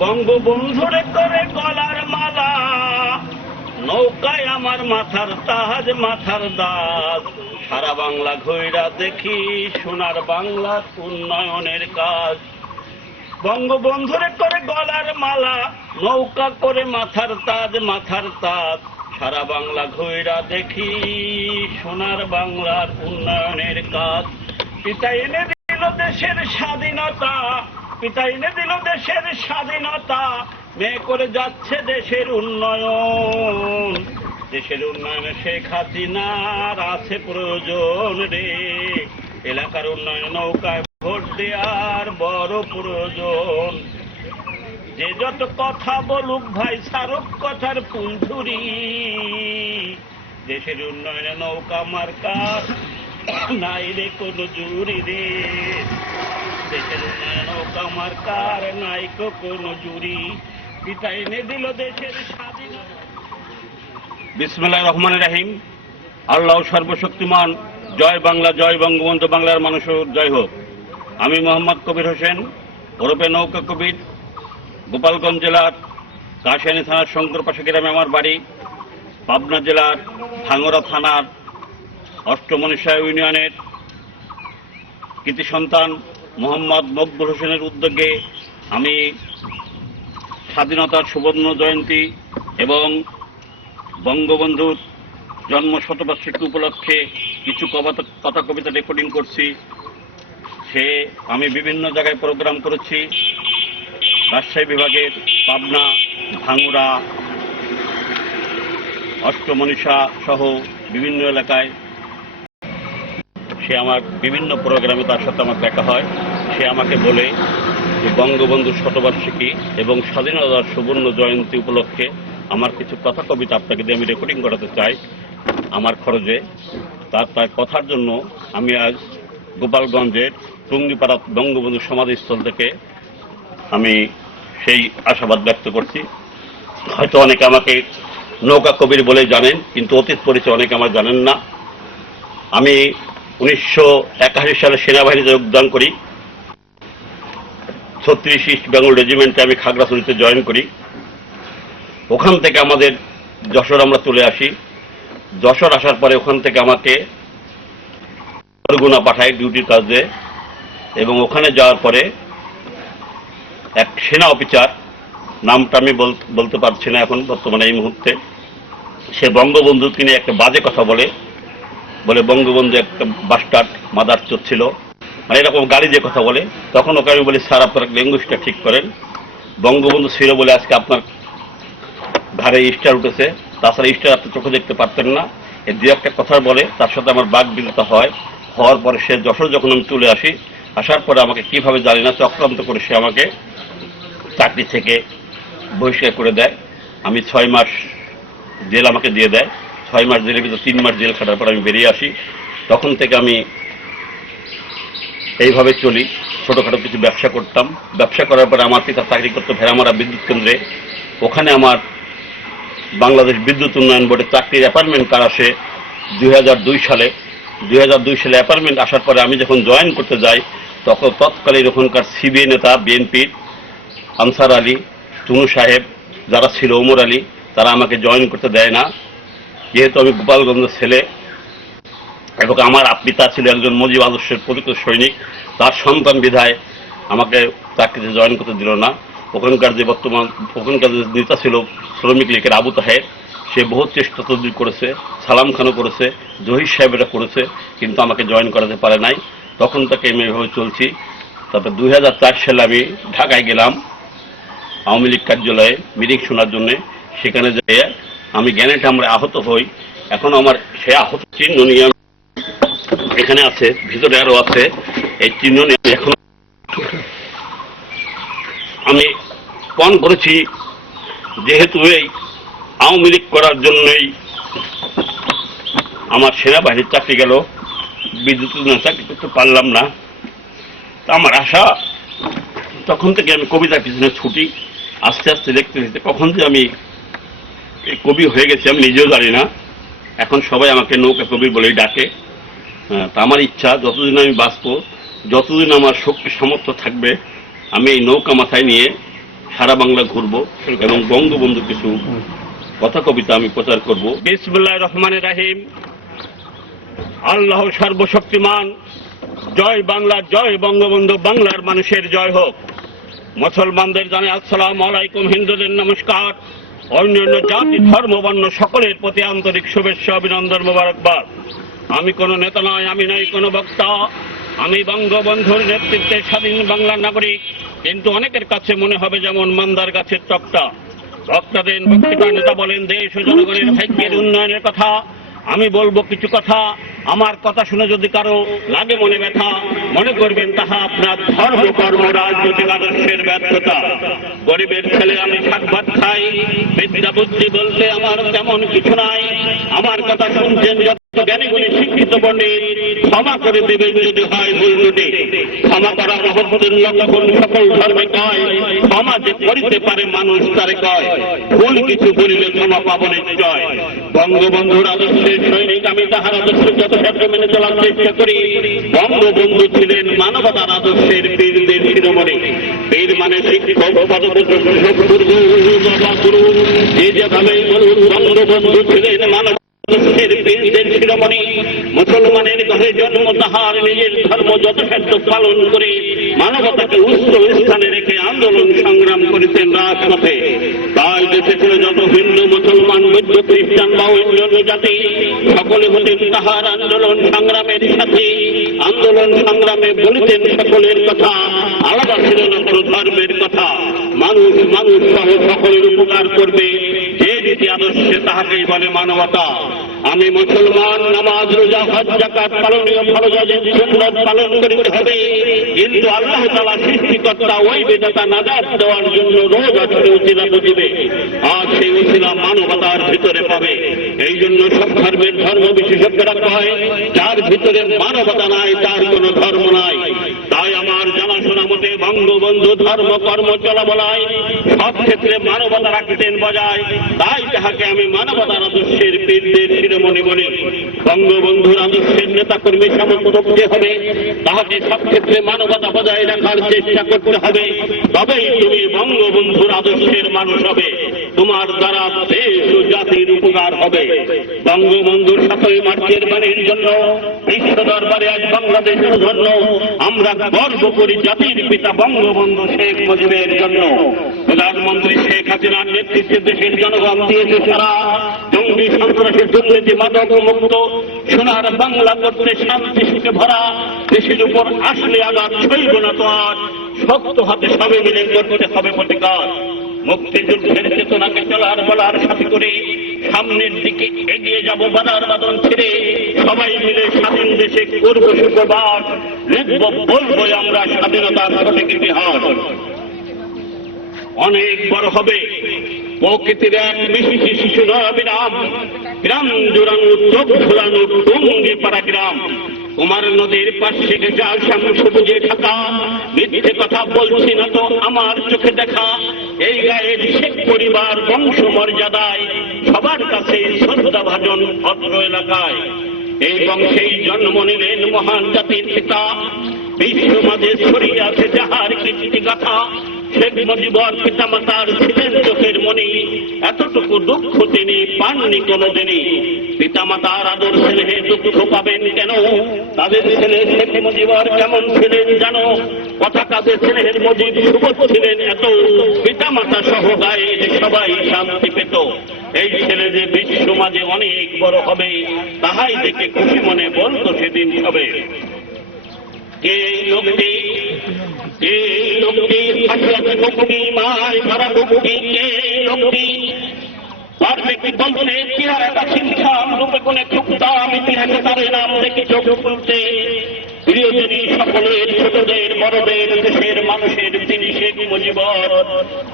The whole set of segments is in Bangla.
বঙ্গবন্ধুরে করে গলার মালা, নৌকায় আমার মাথার তাজ মাথার দাজ, সারা বাংলা ঘুইরা দেখি সোনার বাংলার উন্নয়নের কাজ। বঙ্গবন্ধুরে করে গলার মালা, নৌকা করে মাথার তাজ মাথার তাজ, সারা বাংলা ঘুইরা দেখি সোনার বাংলার উন্নয়নের কাজ। পিতা এনে দিল দেশের স্বাধীনতা, পিতা এনে দিল দেশের স্বাধীনতা, মেয়ে করে যাচ্ছে দেশের উন্নয়ন। দেশের উন্নয়নে শেখ হাসিনার আছে প্রয়োজন রে, এলাকার উন্নয়নে নৌকায় ভোট দেওয়ার বড় প্রয়োজন। যে যত কথা বলুক ভাই সারক কথার পুঞ্জুরি, দেশের উন্নয়নে নৌকা মার্কার নাই রে কোনো জুরি রে, দেশের উন্নয়নে নৌকা মার্কার নাই কোনো জুরি। পিতা এনে দিল দেশের স্বাধীনতা। বিসমিল্লাহির রহমানির রহিম। আল্লাহ সর্বশক্তিমান, জয় বাংলা, জয় বঙ্গবন্ধু, বাংলার মানুষের জয় হোক। আমি মোহাম্মদ কবির হোসেন ওরফে নৌকা কবির, গোপালগঞ্জ জেলার কাশিয়ানী থানার শঙ্করপাশা গ্রামে আমার বাড়ি। পাবনা জেলার ভাঙ্গুড়া থানার অষ্টমনীষা ইউনিয়নের কৃতি সন্তান মোহাম্মদ মকবুল হোসেনের উদ্যোগে আমি স্বাধীনতার সুবর্ণ জয়ন্তী এবং বঙ্গবন্ধুর জন্ম শতবার্ষিকী উপলক্ষে কিছু কথা কবিতা রেকর্ডিং করছি। আমি বিভিন্ন জায়গায় প্রোগ্রাম করেছি, রাজশাহী বিভাগের পাবনা, ভাঙ্গুড়া, অষ্টমনীষা সহ বিভিন্ন এলাকায়। সে আমার বিভিন্ন প্রোগ্রামে তার সাথে আমার দেখা হয়। সে আমাকে বলে যে বঙ্গবন্ধুর শতবার্ষিকী এবং স্বাধীনতার সুবর্ণ জয়ন্তী উপলক্ষে আমার কিছু কথা কবিতা আপনাকে দিয়ে আমি রেকর্ডিং করাতে চাই আমার খরচে। তার কথার জন্য আমি আজ গোপালগঞ্জের টুঙ্গিপাড়া বঙ্গবন্ধু সমাধিস্থল থেকে আমি সেই আশাবাদ ব্যক্ত করছি। হয়তো অনেকে আমাকে নৌকা কবির বলে জানেন, কিন্তু অতীত পরিচয় অনেকে আমার জানেন না। আমি 1981 সালে সেনাবাহিনীতে যোগদান করি। 36 ইস্ট বেঙ্গল রেজিমেন্টে আমি খাগড়াছড়িতে জয়েন করি। ওখান থেকে আমাদের যশোর আমরা চলে আসি। যশোর আসার পরে ওখান থেকে আমাকে বরগুনা পাঠায় ডিউটির কাজে, এবং ওখানে যাওয়ার পরে এক সেনা অফিসার, নামটা আমি বলতে পারছি না এখন বর্তমানে এই মুহূর্তে, সে বঙ্গবন্ধুকে নিয়ে একটা বাজে কথা বলে বঙ্গবন্ধু একটা বাস্টার্ড মাদারচোদ ছিল, মানে এরকম গালি দিয়ে কথা বলে। তখন ওকে আমি বলি, স্যার আপনার ল্যাঙ্গুয়েজটা ঠিক করেন, বঙ্গবন্ধু ছিল বলে আজকে আপনার ঘাড়ে স্টার উঠেছে, তাছাড়া স্টার আপনি চোখে দেখতে পারতেন না। এর দু একটা কথা বলে, তার সাথে আমার বাক বিরতা হয়। হওয়ার পরে সে যশোর যখন আমি চলে আসি, আসার পরে আমাকে কিভাবে জানি না চক্রান্ত করে সে আমাকে চাকরি থেকে বহিষ্কার করে দেয়। আমি 6 মাস জেল আমাকে দিয়ে দেয়। 6 মাস জেলের ভিতরে 3 মাস জেল খাটার পর আমি বেরিয়ে আসি। তখন থেকে আমি এইভাবে চলি। ছোটোখাটো কিছু ব্যবসা করতাম। ব্যবসা করার পরে আমার পিতা চাকরি করতো ভেড়ামারা বিদ্যুৎ কেন্দ্রে। ওখানে আমার বাংলাদেশ বিদ্যুৎ উন্নয়ন বোর্ডে চাকরির অ্যাপার্টমেন্ট কার্ড আসে 2002 সালে। 2002 সালে অ্যাপার্টমেন্ট আসার পরে আমি যখন জয়েন করতে যাই, তখন তৎকালীন ওখানকার সিবিআই নেতা বিএনপির আনসার আলী, চুনু সাহেব যারা ছিল, ওমর আলী, তারা আমাকে জয়েন করতে দেয় না। যেহেতু আমি গোপালগঞ্জের ছেলে এবং আমার পিতা ছিল একজন মুজিব আদর্শের প্রকৃত সৈনিক, তার সন্তান বিধায় আমাকে চাকরিতে জয়েন করতে দিল না। ওখানকার যে নেতা ছিল শ্রমিক লীগের আবু তাহের, সে বহু চেষ্টা তদবির করেছে, সালাম খানও করেছে, জহির সাহেবেরা করেছে, কিন্তু আমাকে জয়েন করাতে পারে নাই। তখন থেকে আমি এভাবে চলছি। তারপর 2004 সালে আমি ঢাকায় গেলাম আওয়ামী লীগ কার্যালয়ে মিটিং শোনার জন্যে। সেখানে যেয়ে আমি জ্ঞানেটা আমরা আহত হই। এখন আমার সে আহত চিহ্ন নিয়ে এখানে আছে, ভিতরে আরো আছে। এই চিহ্ন নিয়ে এখন আমি পণ করেছি, যেহেতু এই আওয়ামী লীগ করার জন্যই আমার সেনাবাহিনীর চাকরি গেল, বিদ্যুৎ চাকরি করতে পারলাম না। আমার আশা, তখন থেকে আমি কবিতার পিছনে ছুটি। আস্তে আস্তে দেখতে দেখতে কখন যে আমি কবি হয়ে গেছি আমি নিজেও জানি না। এখন সবাই আমাকে নৌকা কবি বলেই ডাকে। তা আমার ইচ্ছা, যতদিন আমি বাঁচব, যতদিন আমার শক্তি সামর্থ্য থাকবে, আমি এই নৌকা মাথায় নিয়ে সারা বাংলা ঘুরব এবং বঙ্গবন্ধু কিছু কথা কবিতা আমি প্রচার করব। বিসমিল্লাহির রহমানির রহিম। আল্লাহ সর্বশক্তিমান। জয় বাংলা, জয় বঙ্গবন্ধু, বাংলার মানুষের জয় হোক। মুসলমানদের জানাই আসসালামু আলাইকুম, হিন্দুদের নমস্কার, অন্যান্য জাতি ধর্ম বর্ণ সকলের প্রতি আন্তরিক শুভেচ্ছা, অভিনন্দন, মোবারকবাদ। আমি কোনো নেতা নয়, আমি নই কোনো বক্তা, আমি বঙ্গবন্ধুর নেতৃত্বে স্বাধীন বাংলার নাগরিক। কিন্তু অনেকের কাছে মনে হবে যেমন মান্দার গাছের টকটা। বক্তা দেন বক্তৃতা, নেতা বলেন দেশ ও জনগণের ভাগ্যের উন্নয়নের কথা। আমি বলবো কিছু কথা, আমার কথা শুনে যদি কারো লাগে মনে ব্যথা, মনে করবেন তাহা আপনার ধর্ম কর্ম রাজনৈতিক আদর্শের ব্যর্থতা। গরিবের ছেলে আমি শাক ভাত খাই, বিদ্যা বুদ্ধি বলতে আমার তেমন কিছু নাই। আমার কথা শুনছেন যত জ্ঞানী গুণী শিক্ষিত পণ্ডিত, ক্ষমা করে দেবেন যদি হয় ভুল ত্রুটি। ক্ষমা করা মহত্বের লক্ষণ সকল ধর্মে কয়, ক্ষমা যে করিতে পারে মানুষ তারে কয়। ভুল কিছু বলিলে ক্ষমা পাব নিশ্চয়। বঙ্গবন্ধুর আদর্শের সৈনিক আমি, তাহার আদর্শ যথাসাধ্য মেনে চলার চেষ্টা করি। বঙ্গবন্ধু ছিলেন মানবতার আদর্শের বীরদের শিরোমণি। বীর মানে শিক্ষক, পদপ্রদর্শক, গুরু, যে যেভাবে বলুন, বঙ্গবন্ধু ছিলেন মানব বীরদের শিরোমণি। মুসলমানের ঘরে জন্ম, তাহার নিজের ধর্ম যথাসাধ্য পালন করে মানবতাকে উচ্চ স্থানে রেখে আন্দোলন সংগ্রাম করেছেন রাজপথে। তাই দেশে ছিল যত হিন্দু, মুসলমান, বৌদ্ধ, খ্রিস্টান বা অন্যান্য জাতি, সকলে হতেন তাহার আন্দোলন সংগ্রামের সাথে। আন্দোলন সংগ্রামে বলিতেন সকলের কথা, আলাদা ছিল না কোনো ধর্মের কথা। মানুষ মানুষ সহ সকলের উপকার করবে, যে রীতি আদর্শে তাহাকেই বলে মানবতা। আমি মুসলমান, নামাজ, রোজা, হজ, যাকাত পালনীয় ফরজ সুন্নাত পালন করিতে হবে। কিন্তু আল্লাহ তাআলা সৃষ্টিকর্তা ওই বিধাতা নাজাত দেওয়ার জন্য রোজ আসলে উসিলা বুঝিবে, আর সেই উসিলা মানবতার ভিতরে পাবে। এই জন্য সব ধর্মের ধর্ম বিশেষজ্ঞরা কয়, যার ভিতরে মানবতা নাই তার কোনো ধর্ম নাই। তাই আমার জানাশোনা মতে বঙ্গবন্ধু ধর্ম কর্ম চলাবলায় সব ক্ষেত্রে মানবতা রাখিতেন বজায়। তাই তাহাকে আমি মানবতার আদর্শের বীরদের শিরোমণি বলি। বঙ্গবন্ধুর আদর্শের নেতা কর্মী সমর্থকতে হবে, তাহাকে সব ক্ষেত্রে মানবতা বজায় রাখার চেষ্টা করতে হবে। তবেই তুমি বঙ্গবন্ধুর আদর্শের মানুষ হবে, তোমার দ্বারা দেশ ও জাতির উপকার হবে। বঙ্গবন্ধুর ৭ই মার্চের বাণীর জন্য বিশ্ব দরবারে আজ বাংলাদেশের জন্য আমরা গর্ব করি জাতির পিতা বঙ্গবন্ধু শেখ মুজিবের জন্য। প্রধানমন্ত্রী শেখ হাসিনার নেতৃত্বে দেশের জনগণ দিয়েছে সারা। জঙ্গি, সন্ত্রাসী, দুর্নীতি, মাদক মুক্ত সোনার বাংলা করতে শান্তি সুখে ভরা। দেশের উপর আসলে আঘাত সইব না তো আর, শক্ত হাতে সবে মিলে করতে হবে প্রতিকার। মুক্তিযুদ্ধের চেতনাকে চলার বলার সাথে করে সামনের দিকে এগিয়ে যাব বাধার বাদন ছেড়ে। সবাই মিলে স্বাধীন দেশে করব সুপ্রভাত, লিখব বলবো আমরা স্বাধীনতার সঠিক ইতিহাস। অনেক বড় হবে প্রকৃতির এক মিষ্টি শিশুর বিরাম, গ্রাম জোড়ানো, চোখ ঝোলানো, টঙ্গি পাড়া গ্রাম। কুমার নদীর পাশে ঘেঁষা শ্যাম সবুজে ঢাকা, মিথ্যে কথা বলছি না তো আমার চোখে দেখা। এই গায়ের শেখ পরিবার বংশ মর্যাদায় সবার কাছে শ্রদ্ধা ভাজন অত্র এলাকায়। এই বংশেই জন্ম নিলেন মহান জাতির পিতা, বিশ্ব মাঝে ছড়িয়ে আছে যাহার কীর্তি গাথা। শেখ মুজিবর পিতা মাতার ছিলেন চোখের মণি, এতটুকু দুঃখ তিনি পাননি কোনোদিনই। পিতা মাতার আদর স্নেহে দুঃখ পাবেন কেন? তাদের ছেলে শেখ মুজিবর কেমন ছিলেন জানো? কথা কাজে স্নেহের মুজিব সুবোধ ছিলেন এত, পিতা মাতা সহ গায়ের সবাই শান্তি পেত। এই ছেলে যে বিশ্ব মাঝে অনেক বড় হবে, তাহাই দেখে খুশি মনে বলতো সেদিন হবে। কে লোকটি, কে লোকটি হাসিয়াতে মুক্তি মায় ভরা মুক্তি, কে লোকটি পারবে কি বলতে চেহারাটা ছিমছাম রূপে কোনে খুঁজতাম ইতিহাসে তার নাম দেখে চোখ খুলতে। প্রিয়জনী সকলের ছোটদের বড়দের দেশের মানুষের তিনি শেখ মুজিবর,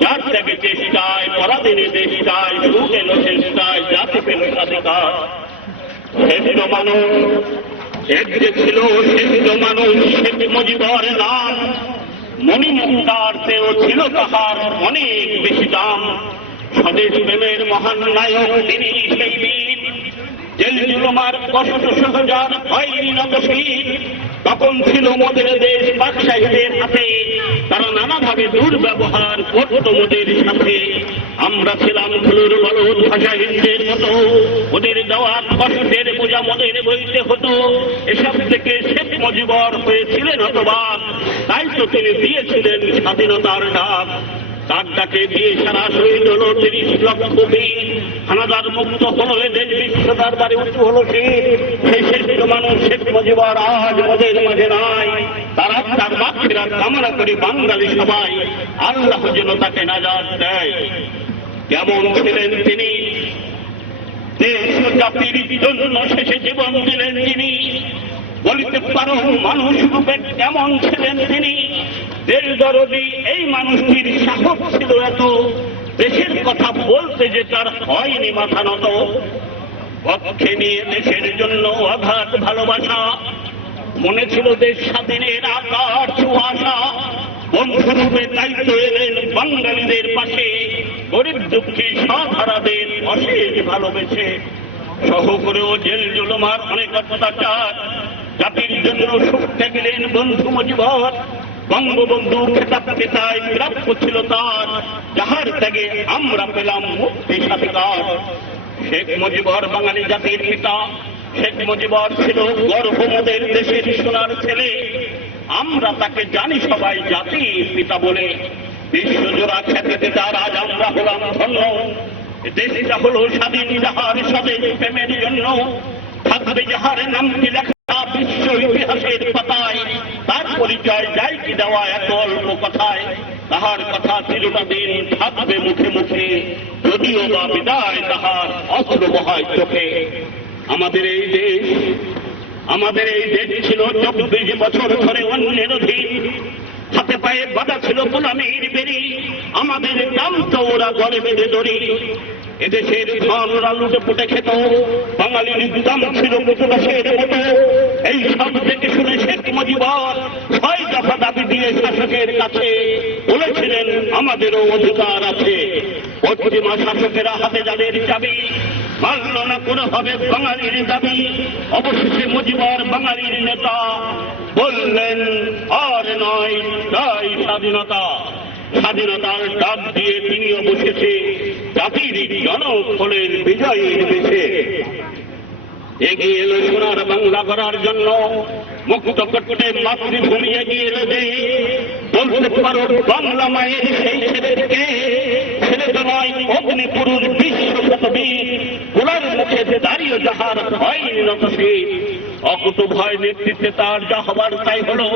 যার থেকে চেষ্টায় পরাধীনে দেশটায় সুখ এলো চেষ্টায় জাতি পেল স্বাধিকার। শ্রেষ্ঠ মানুষ এক যে ছিল, শ্রেষ্ঠ মানুষ শেখ মুজিবর নাম। মণিমুক্তার চেয়েও ছিল তাহার অনেক বেশি দাম। স্বদেশ প্রেমের মহান নায়ক তিনি সেই বীর, জেল জুলুমার কষ্ট সহজার হয়নি নতশীল। তখন ছিল মোদের দেশ বাদশাহীদের হাতে, তারা নানাভাবে দুর্ব্যবহার করত মোদের সাথে। আমরা ছিলাম ফুলুর বলদ ভাষাহীনদের মতো, ওদের দেওয়া কষ্টের বোঝা মোদের বইতে হতো। এসব থেকে শেখ মুজিবর হয়েছিলেন হতবাক, তাই তো তিনি দিয়েছিলেন স্বাধীনতার ডাক। তার ডাকে দিয়ে সারা শহীদ হলো ৩০ লক্ষ বীর, হানাদার মুক্ত হলো এদের বিশ্ব দরবারে উঁচু হলো সেই শ্রেষ্ঠ মানুষ শেখ মুজিবর আজ মোদের মাঝে নাই। তারা তার মাতৃরা কামনা করি বাঙালি সবাই, আল্লাহ যেন তাকে নাজাত দেয়। কেমন ছিলেন তিনি, দেশ ও জাতির জন্য শেষে জীবন দিলেন যিনি। বলিতে পারো মানুষ রূপে কেমন ছিলেন তিনি, দেশ দরদি এই মানুষটির সাহস ছিল এত, দেশের কথা বলতে যে তার হয়নি মাথা নত। পক্ষে নিয়ে দেশের জন্য অগাধ ভালোবাসা, মনে ছিল দেশ স্বাধীনের আকার সুআশা। বন্ধুরূপে দায়িত্ব এলেন বাঙালিদের পাশে, গরিব দুঃখী সাধারাদের অশেষ ভালোবেসে। সহ করেও জেল জুলুমার অনেক অত্যাচার, জাতির জন্য সুখে গেলেন বন্ধু মুজিবর। বঙ্গবন্ধু খেতাব পেতায় প্রাপ্য ছিল তার, যাহার ত্যাগে আমরা পেলাম মুক্তি স্বাধিকার। শেখ মুজিবর বাঙালি জাতির পিতা, শেখ মুজিবর ছিল গর্ব মোদের দেশের সোনার ছেলে। আমরা তাকে জানি সবাই জাতির পিতা বলে, বিশ্বজোড়া খ্যাতিতে তার আজ আমরা হলাম ধন্য। দেশটা হলো স্বাধীন যাহার স্বদেশ প্রেমের জন্য, থাকবে যাহার নামটি লেখা বিশ্ব ইতিহাসের পাতায়। তার পরিচয় যায় কি দেওয়া এত অল্প কথায়, তাহার কথা চিরটা দিন থাকবে মুখে মুখে, যদিও বা বিদায় তাহার অস্ত্র বহায় চোখে। আমাদের এই দেশ ছিল ২৪ বছর ধরে অন্যের অধীন, হাতে পায়ে বাধা ছিল গোলামীর বেরি, আমাদের নাম তো ওরা গলে বেঁধে দড়ি। এদেশের ধন ওরা লুটে পুটে খেত, বাঙালির দাম ছিল মুখবাসের মতো। এই সব থেকে শুনে শেখ মুজিবর ৬ দফা দাবি দিয়ে শাসকের কাছে বলেছিলেন আমাদেরও অধিকার আছে। পশ্চিমা শাসকেরা হাতে যাদের চাবি, মানল না করে হবে বাঙালির দাবি। অবশেষে মুজিবর বাঙালির নেতা বললেন আর নয় তাই স্বাধীনতা। স্বাধীনতার ডাক দিয়ে তিনি অবশেষে জাতির জনফলের বিজয়ীর বেশে এগিয়ে এলো সোনার বাংলা করার জন্য। মুক্ত করতে মাতৃভূমি এগিয়ে এলো যে, বলতে পারো বাংলা মায়ের সেই ছেলেকে, ছেলে তো নয় অগ্নিপুরুষ বিশ্ববীর, গোলার মুখে দাঁড়িয়ে যাহার হয়নি নতশীল। অকুত ভয় নেতৃত্বে তার যা হবার তাই হলো,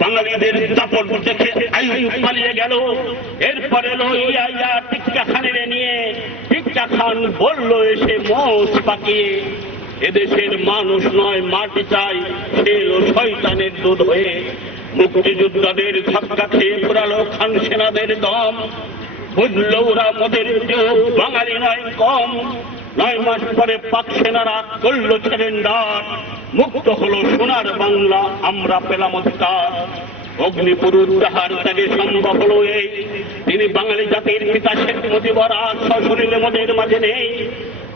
বাঙালিদের দাপট দেখে আইয়ুব পালিয়ে গেল। এরপরে লইয়া টিক্কা খানের নিয়ে, টিক্কা খান বলল এসে মোষ পাকিয়ে, এদেশের মানুষ নয় মাটি চাই, খেলো শয়তানের দুধ হয়ে। মুক্তিযোদ্ধাদের ধাক্কা খেয়ে পুরালো খান সেনাদের দম, বুঝল ওরা মোদের চোখ বাঙালি নয় কম। ৯ মাস পরে পাক সেনারা করল সারেন্ডার, মুক্ত হলো সোনার বাংলা, আমরা পেলাম অধিকার। অগ্নিপুরুষ যাহার ত্যাগে সম্ভব হলো এই, তিনি বাঙালি জাতির পিতা শেখ মুজিবর আর সশরীরে মোদের মাঝে নেই।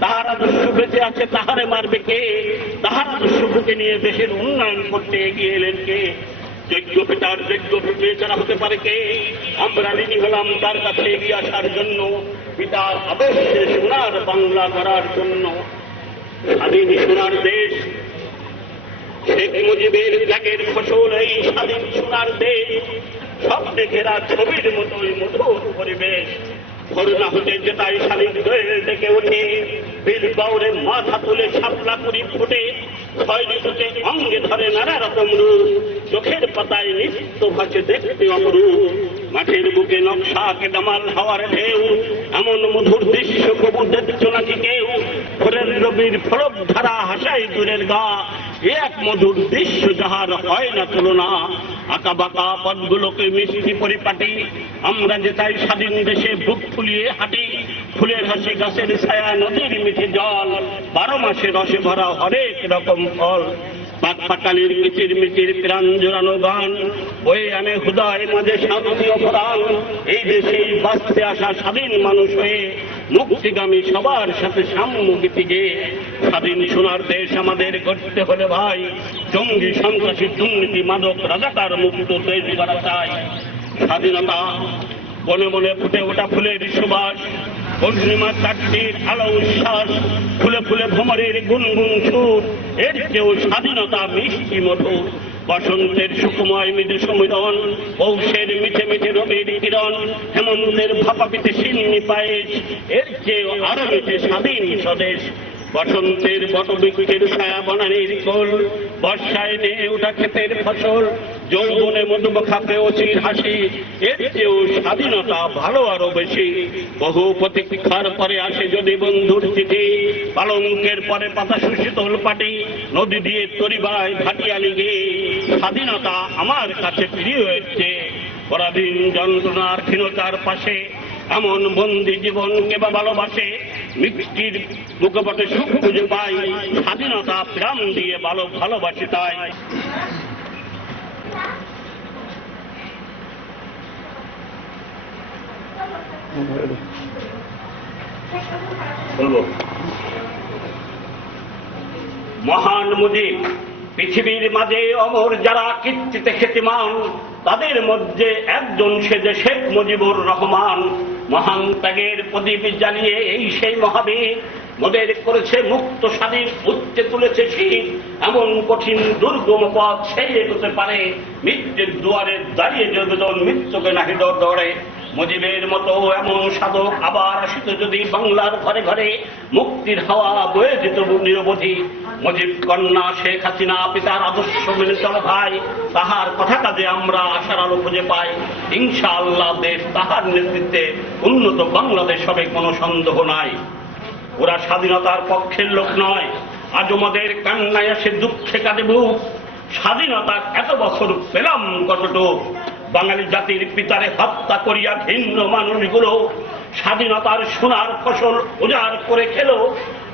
তাহার আদর্শ বেঁচে আছে, তাহারে মারবে কে? তাহার আদর্শ বুকে নিয়ে দেশের উন্নয়ন করতে এগিয়ে এলেন কে? যোগ্য পিতার যোগ্য বিবেচনা হতে পারে কে? আমরা ঋণী হলাম তার কাছে এগিয়ে আসার জন্য, পিতার আদর্শে সোনার বাংলা করার জন্য। স্বাধীন সোনার দেশ, শেখ মুজিবের ত্যাগের ফসল এই স্বাধীন সোনার দেশ। স্বপ্নে ঘেরা ছবির মতোই মধুর পরিবেশ, করুণা হতে যেটাই শালিক দোয়েল ডেকে ওঠে, বীর বাউরে মাথা তুলে শাপলা করি ফুটে, ছয় ঋতুতে অঙ্গে ধরে নানা রকম রূপ, চোখের পাতায় নিত্য ভাসে দেখতে অপরূপ। মাঠের বুকে নকশা কে দামাল হাওয়ার ঢেউ, এমন মধুর দৃশ্য কবু দেখছ নাকি কেউ? ভোরের রবির ফলক ধারা হাসাই দূরের গা, এক মধুর দৃশ্য যাহার হয় না তুলনা। আঁকা বাঁকা পথগুলোকে মিষ্টি পরিপাটি, আমরা যে তাই স্বাধীন দেশে বুক ফুলিয়ে হাঁটি। ফুলের হাসি গাছের ছায়া নদীর মিঠে জল, 12 মাসে রসে ভরা হরেক রকম ফল। পাকালির মিচির মিচির প্রাণ জোড়ানো গান বয়ে আনে হুদায় মাঝে শান্তি অপরাণ। এই দেশেই বাঁচতে আসা স্বাধীন মানুষ হয়ে মুক্তিগামী সবার সাথে সাম্যগীতিকে স্বাধীন সোনার দেশ আমাদের গড়তে হলে ভাই জঙ্গি সন্ত্রাসী দুর্নীতি মাদক রাজাকার মুক্ত দেশ গড়া চাই। স্বাধীনতা বনে বনে ফুটে ওঠা ফুলের সুবাস, পূর্ণিমা চারটির আলো উচ্ছ্বাস, ফুলে ফুলে ভ্রমরের গুনগুন সুর, এর চেয়েও স্বাধীনতা মিষ্টি মধুর। বসন্তের সুকুময় মৃদু সমীরণ, পৌষের মিঠে মিঠে রবির কিরণ, হেমন্তের ভাপাপিতে সিন্নি পায়েস, এর চেয়েও আরো মিঠে স্বাধীন স্বদেশ। বসন্তের বটবৃক্ষের ছায়া বনানীর কোল, বর্ষায় নেয়ে ওঠা ক্ষেতের ফসল, যৌবনে মধুমখা প্রেয়সীর হাসি, এর চেয়েও স্বাধীনতা ভালো আরো বেশি। বহু প্রতীক্ষার পরে আসে যদি বন্ধুর চিঠি, পালঙ্কের পরে পাতা সুশীতল পাটি, নদী দিয়ে তরিবায় ভাটিয়ালি গিয়ে স্বাধীনতা আমার কাছে প্রিয় হচ্ছে। পরাধীন যন্ত্রণার ক্ষীণতার পাশে এমন বন্দি জীবনকে বা ভালোবাসে, মিষ্টির মুখপটে সুখ খুঁজে পাই, স্বাধীনতা প্রাণ দিয়ে ভালোবাসি তাই। মহান মুজিব পৃথিবীর মাঝে অমর যারা কীর্তিতে খ্যাতিমান, তাদের মধ্যে একজন সে যে শেখ মুজিবুর রহমান। মহান ত্যাগের প্রদীপ জ্বালিয়ে এই সেই মহাবীর মোদের করেছে মুক্ত স্বাধীন, উচ্চে তুলেছে শীত। এমন কঠিন দুর্গম পথ সেই এগোতে পারে, মৃত্যুর দুয়ারে দাঁড়িয়ে যতজন মৃত্যুকে নাহি দৌড়ে। মুজিবের মতো এমন সাধক আবার আসিত যদি বাংলার ঘরে ঘরে, মুক্তির হাওয়া বয়ে যেত নিরবধি। মুজিব কন্যা শেখ হাসিনা পিতার আদর্শ মেনে চলো ভাই, তাহার কথা কাজে আমরা আশার আলো খুঁজে পাই। ইনশাআল্লাহ দেশ তাহার নেতৃত্বে উন্নত বাংলাদেশ হবে, কোনো সন্দেহ নাই। ওরা স্বাধীনতার পক্ষের লোক নয়, আজ আমাদের কান্নায় আসে দুঃখে কাঁদে বুক। স্বাধীনতা এত বছর পেলাম কতটুক, বাঙালি জাতির পিতারে হত্যা করিয়া ভিন্ন মানুষগুলো স্বাধীনতার সোনার ফসল উজাড় করে খেলো।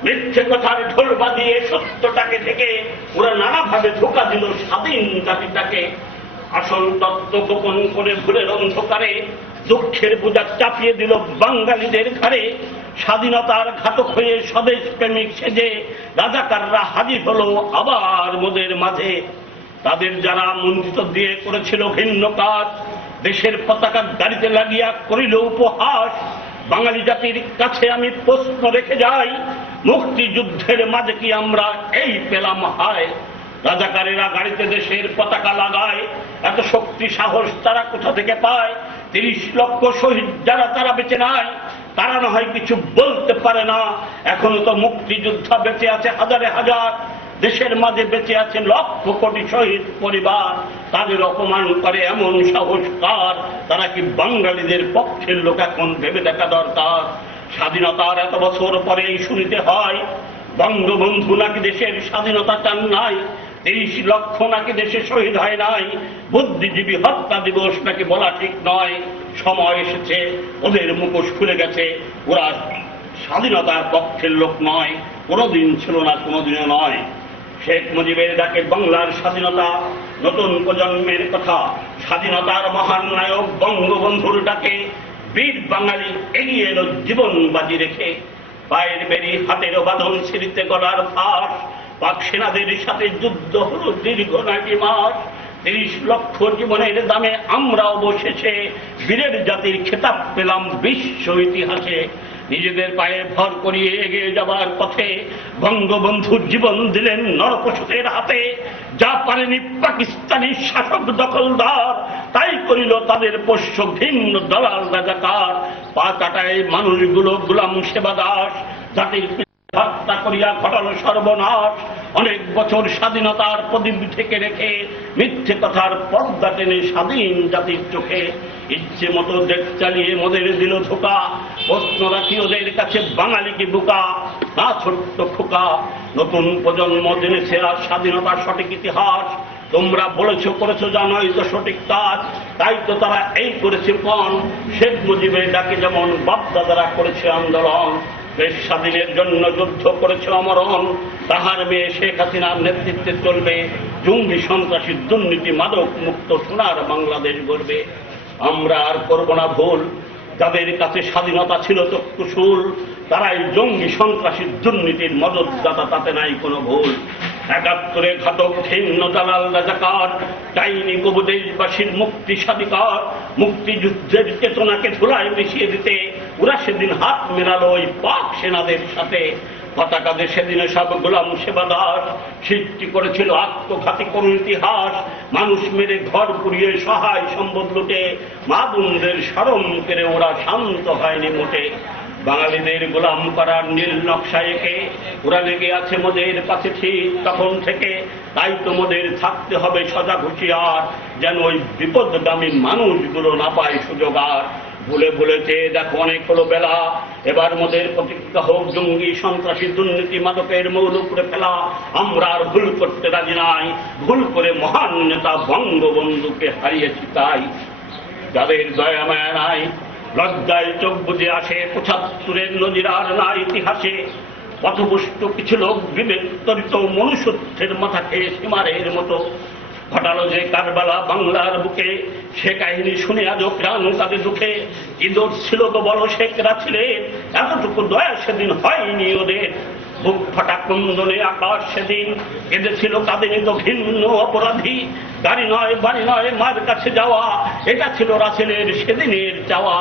মিথ্যে কথার ঢোল বাজিয়ে সত্যটাকে থেকে ওরা নানাভাবে ধোঁকা দিল স্বাধীন জাতিটাকে। আসল তত্ত্ব গোপন করে ভুলের অন্ধকারে দুঃখের বোঝা চাপিয়ে দিল বাঙালিদের ঘাড়ে। স্বাধীনতার ঘাতক হয়ে স্বদেশ প্রেমিক সেজে রাজাকাররা হাজির হলো আবার মোদের মাঝে। তাদের যারা মন্ত্রিত দিয়ে করেছিল ভিন্ন কাজ, দেশের পতাকা গাড়িতে লাগিয়া করিল উপহাস। বাঙালি জাতির কাছে আমি প্রশ্ন রেখে যাই, মুক্তিযুদ্ধের মাঝে কি আমরা এই পেলাম হায়? রাজাকারেরা গাড়িতে দেশের পতাকা লাগায়, এত শক্তি সাহস তারা কোথা থেকে পায়? ৩০ লক্ষ শহীদ যারা তারা বেঁচে নাই, তারা না হয় কিছু বলতে পারে না। এখনো তো মুক্তিযোদ্ধা বেঁচে আছে হাজারে হাজার, দেশের মাঝে বেঁচে আছে লক্ষ কোটি শহীদ পরিবার। তাদের অপমান করে এমন সাহস কার? তারা কি বাঙালিদের পক্ষের লোক? এখন ভেবে দেখা দরকার। স্বাধীনতার এত বছর পরেই শুনিতে হয় বঙ্গবন্ধু নাকি দেশের স্বাধীনতা চান নাই, ৩০ লক্ষ নাকি দেশে শহীদ হয় নাই, বুদ্ধিজীবী হত্যা দিবস নাকি বলা ঠিক নয়। সময় এসেছে, ওদের মুখোশ খুলে গেছে, ওরা স্বাধীনতার পক্ষের লোক নয়, কোনোদিন ছিল না, কোনোদিনও নয়। শেখ মুজিবের ডাকে বাংলার স্বাধীনতা নতুন প্রজন্মের কথা। স্বাধীনতার মহান নায়ক বঙ্গবন্ধুর ডাকে বীর বাঙালি এগিয়ে এলো জীবন বাজি রেখে। পায়ের বেরি হাতের বাঁধন ছিঁড়িতে গলার ফাঁস, পাক সেনাদের সাথে যুদ্ধ হল দীর্ঘ ৯ মাস। ৩০ লক্ষ জীবনের দামে আমরাও বসেছে বীরের জাতির খেতাব পেলাম বিশ্ব ইতিহাসে। নিজেদের পায়ে ভর করিয়ে এগিয়ে যাবার পথে বঙ্গবন্ধুর জীবন দিলেন নরপশুদের হাতে। যা পারেনি পাকিস্তানি শাসক দখলদার, তাই করিল তাদের পোষ্য ভিন্ন দলাল রাজাকার। পা কাটায় মানুষগুলো গোলাম সেবা দাস, জাতির হত্যা করিয়া ঘটাল সর্বনাশ। অনেক বছর স্বাধীনতার প্রদীপ থেকে রেখে মিথ্যে কথার পর্দা টেনে স্বাধীন জাতির চোখে ইচ্ছে মতো দেশ চালিয়ে মোদের দিল ধোকা। প্রশ্ন রাখি ওদের কাছে বাঙালি কি বোকা? না ছোট্ট খোকা, নতুন প্রজন্ম জেনেছে আর স্বাধীনতার সঠিক ইতিহাস। তোমরা বলেছ করেছো জানোই তো সঠিক কাজ, তাই তো তারা এই করেছে পণ। শেখ মুজিবের ডাকে যেমন বাপদাদারা করেছে আন্দোলন, দেশ স্বাধীনের জন্য যুদ্ধ করেছে অমরণ। তাহার মেয়ে শেখ হাসিনার নেতৃত্বে চলবে জঙ্গি সন্ত্রাসী দুর্নীতি মাদক মুক্ত সোনার বাংলাদেশ গড়বে। আমরা আর করব না ভুল, যাদের কাছে স্বাধীনতা ছিল চক্ষুশূল, তারাই জঙ্গি সন্ত্রাসী দুর্নীতির মদতদাতা, তাতে নাই কোনো ভুল। ৭১ ঘাতক ঘৃণ্য দালাল রাজাকার, ডাইনি কবু দেশবাসীর মুক্তি স্বাধিকার, মুক্তিযুদ্ধের চেতনাকে ধুলায় মিশিয়ে দিতে ওরা সেদিন হাত মেলালো ওই পাক সেনাদের সাথে। পতাকা দেশে দিনে সব গোলাম সেবাদার, সৃষ্টি করেছিল আত্মঘাতী করুণ ইতিহাস। মানুষ মেরে ঘর পুড়িয়ে সহায় সম্পদ লুটে, মা বোনদের স্মরণ করে ওরা শান্ত হয়নি মোটে। বাঙালিদের গোলাম করার নীল নকশা এঁকে ওরা লেগে আছে মোদের কাছে ঠিক তখন থেকে। তাই তো মোদের থাকতে হবে সজাগ হুঁশিয়ার, যেন ওই বিপদগামী মানুষগুলো না পায় সুযোগ আর। ভুলে ভুলেছে দেখো অনেক হলো বেলা, এবার মোদের প্রতিজ্ঞা হোক জঙ্গি সন্ত্রাসী দুর্নীতি মাদকের মৌল করে ফেলা। আমরা আর ভুল করতে রাজি নাই, ভুল করে মহান নেতা বঙ্গবন্ধুকে হারিয়েছি তাই। যাদের দয়া মায়া নাই, লজ্জায় চোখ বুঝে আসে, ৭৫ নজির আর নাই ইতিহাসে। পথপুষ্ট কিছু লোক বিবেক তরিত মনুষ্যত্বের মাথা খেয়ে সীমারের মতো ঘটালো যে কারবালা বাংলার বুকে। সে কাহিনী শুনে আজও প্রাণ তাদের দুঃখে। কি দোষ ছিল তো বলো শেখরা ছিলে, এতটুকু দয়া সেদিন হয়নি ওদের। বুক ফাটা কুন্দনে আকাশ সেদিন কেঁদেছিল কাঁদেনি তো ঘৃণ্য অপরাধী। গাড়ি নয় বাড়ি নয় মার কাছে যাওয়া, এটা ছিল রাসেলের সেদিনের চাওয়া।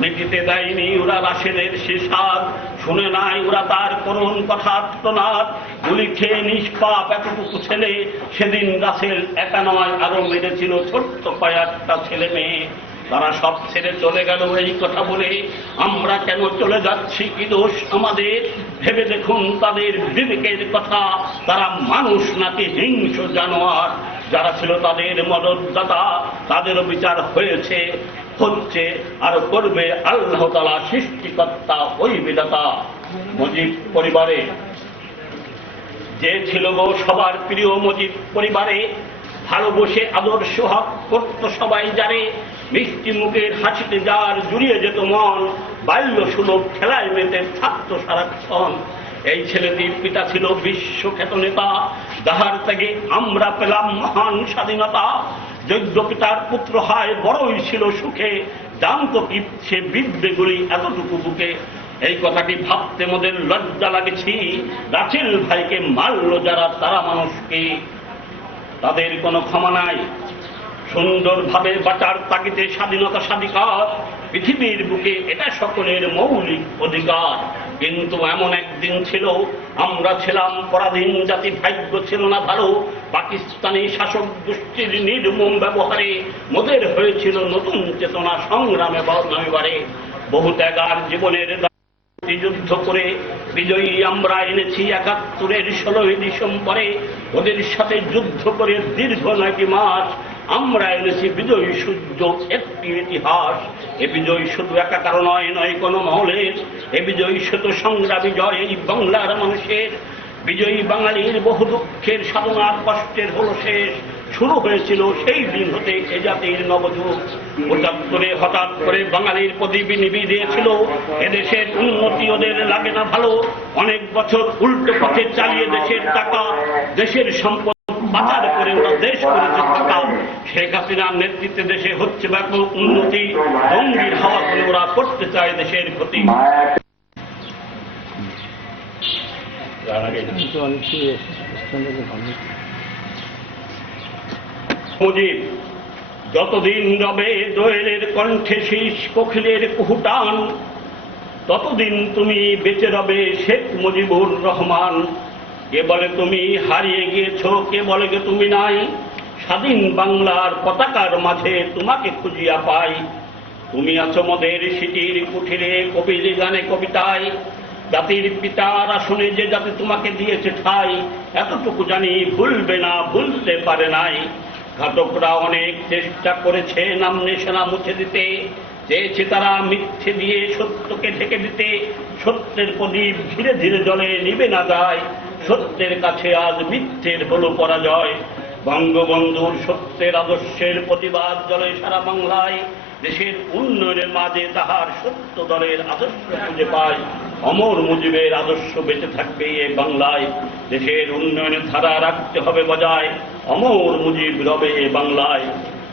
মিটিতে দেয়নি ওরা রাসেলের সে স্বাদ, শুনে নাই ওরা তার করুণ কথা আত্মনাদ। গুলি খেয়ে নিষ্পাপ এতটুকু ছেলে, সেদিন রাসেল একা নয় আরো মেরেছিল ছোট্ট কয়েকটা ছেলে মেয়ে। তারা সব ছেড়ে চলে গেল এই কথা বলে, আমরা কেন চলে যাচ্ছি কি দোষ আমাদের? ভেবে দেখুন তাদের বিবেকের কথা, তারা মানুষ নাকি হিংস্র জানোয়ার? যারা ছিল তাদের মদতদাতা, তাদেরও বিচার হয়েছে, হচ্ছে আর করবে আল্লাহ তাআলা সৃষ্টিকর্তা ওই বিধাতা। মুজিব পরিবারে যে ছিল গো সবার প্রিয়, মুজিব পরিবারে ভালোবসে আদর্শ হক করত সবাই যারে। মিষ্টি মুখের হাসিতে যার জুড়িয়ে যেত মন, বাল্য সুলভ খেলায় মেতে থাকত সারাক্ষণ। এই ছেলেটির পিতা ছিল বিশ্বখ্যাত নেতা, যাহার ত্যাগে আমরা পেলাম মহান স্বাধীনতা। যোগ্য পিতার পুত্র হয় বড়ই ছিল সুখে, জানত কি সে বিদ্যেগুলি এতটুকু বুকে। এই কথাটি ভাবতে মোদের লজ্জা লাগেছি, রাসেল ভাইকে মারল যারা তারা মানুষকে, তাদের কোনো ক্ষমা নাই। সুন্দরভাবে বাঁচার তাগিদে স্বাধীনতা স্বাধিকার, পৃথিবীর বুকে এটা সকলের মৌলিক অধিকার। কিন্তু এমন একদিন ছিল আমরা ছিলাম পরাধীন জাতি, ভাগ্য ছিল না ভালো। পাকিস্তানি শাসক গোষ্ঠীর নির্মম ব্যবহারে মোদের হয়েছিল নতুন চেতনা সংগ্রামে বর্ণামিবারে। বহু ত্যাগার জীবনের যুদ্ধ করে বিজয়ী আমরা এনেছি ৭১-এর ১৬ ডিসেম্বরে। ওদের সাথে যুদ্ধ করে দীর্ঘ ৯টি মাস আমরা এনেছি বিজয়ী সূর্য একটি ইতিহাস। এ বিজয়ী শুধু একাকার নয়, নয় কোনো মহলের, এ বিজয়ী শুধু সংগ্রামী জয় এই বাংলার মানুষের। বিজয়ী বাঙালির বহু দুঃখের সাধনার কষ্টের হলো শেষ, শুরু হয়েছিল সেই দিন হতে এ জাতির নবযুগ। ৭৫-এ হঠাৎ করে বাঙালির প্রদীপ নিভিয়ে দিয়েছিল, এদেশের উন্নতি ওদের লাগে না ভালো। অনেক বছর উল্টো পথে চালিয়ে দেশের টাকা, দেশের সম্পদ পাচার করে ওরা দেশ করেছে টাকা। শেখ হাসিনার নেতৃত্বে দেশে হচ্ছে ব্যাপক উন্নতি, জঙ্গির হাওয়া করে ওরা করতে চায় দেশের ক্ষতি। মুজিব যতদিন রবে দোয়েলের কণ্ঠে শীষ কোকিলের কুহুটান, ততদিন তুমি বেঁচে রবে শেখ মুজিবুর রহমান। কে বলে তুমি হারিয়ে গিয়েছ, কে বলে গে তুমি নাই, স্বাধীন বাংলার পতাকার মাঝে তোমাকে খুঁজিয়া পাই। তুমি আছো মোদের সিটির কুঠিরে, কবির গানে কবিতায়, জাতির পিতার আসনে যে জাতি তোমাকে দিয়েছে ঠাই। এতটুকু জানি ভুলবে না, ভুলতে পারে নাই। ঘাতকরা অনেক চেষ্টা করেছে নাম নিশানা মুছে দিতে, চেয়েছে তারা মিথ্যে দিয়ে সত্যকে ঢেকে দিতে। সত্যের প্রদীপ ধীরে ধীরে জ্বলে, নিবে না যায়, সত্যের কাছে আজ মিথ্যের হলো পরাজয়। বঙ্গবন্ধুর সত্যের আদর্শের প্রতিবাদ জ্বলে সারা বাংলায়, দেশের উন্নয়নের মাঝে তাহার সত্য দলের আদর্শ খুঁজে পায়। অমর মুজিবের আদর্শ বেঁচে থাকবে এ বাংলায়, দেশের উন্নয়নের ধারা রাখতে হবে বজায়, অমর মুজিব রবে এ বাংলায়।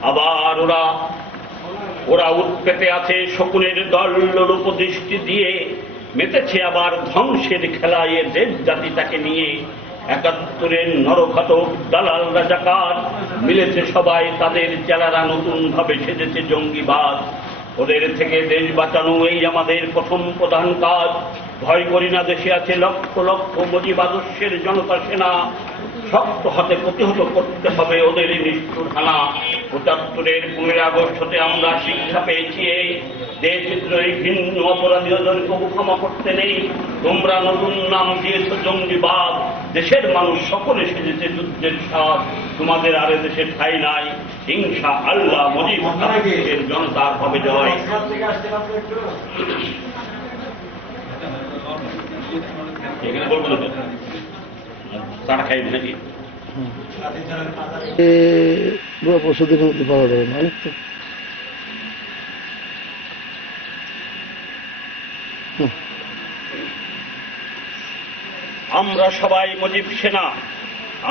আবার ওরা ওরা উৎপেতে আছে শকুনের দল লোলুপদৃষ্টি দিয়ে, মেতেছে আবার ধ্বংসের খেলায় এ দেশ জাতিটাকে নিয়ে। ৭১-এর নরঘাতক দালাল রাজাকার মিলেছে সবাই, তাদের চেলারা নতুন ভাবে সেজেছে জঙ্গিবাদ। ওদের থেকে দেশ বাঁচানো এই আমাদের প্রথম প্রধান কাজ। ভয় করি না, দেশে আছে লক্ষ লক্ষ মুজিব আদর্শের জনতা সেনা। শক্ত হাতে প্রতিহত করতে হবে ওদের নিষ্ঠুর হানা। ৭৫-এর ১৫ আগস্ট হতে আমরা শিক্ষা পেয়েছি এই দেশদ্রোহী ভিন্ন অপরাধী ওদেরকে ক্ষমা করতে নেই। তোমরা নতুন নাম দিয়েছ জঙ্গিবাদ, দেশের মানুষ সকলে সেজেছে যুদ্ধের স্বাদ। তোমাদের আর দেশে ঠাঁই নাই, হিংসা আল্লাহ মুজিব আদর্শের জনতার হবে জয়। এখানে বলবো না তারা খাইবে নাকি পরশুদিনের মধ্যে পাওয়া যাবে না, অনেক তো। আমরা সবাই মুজিব সেনা,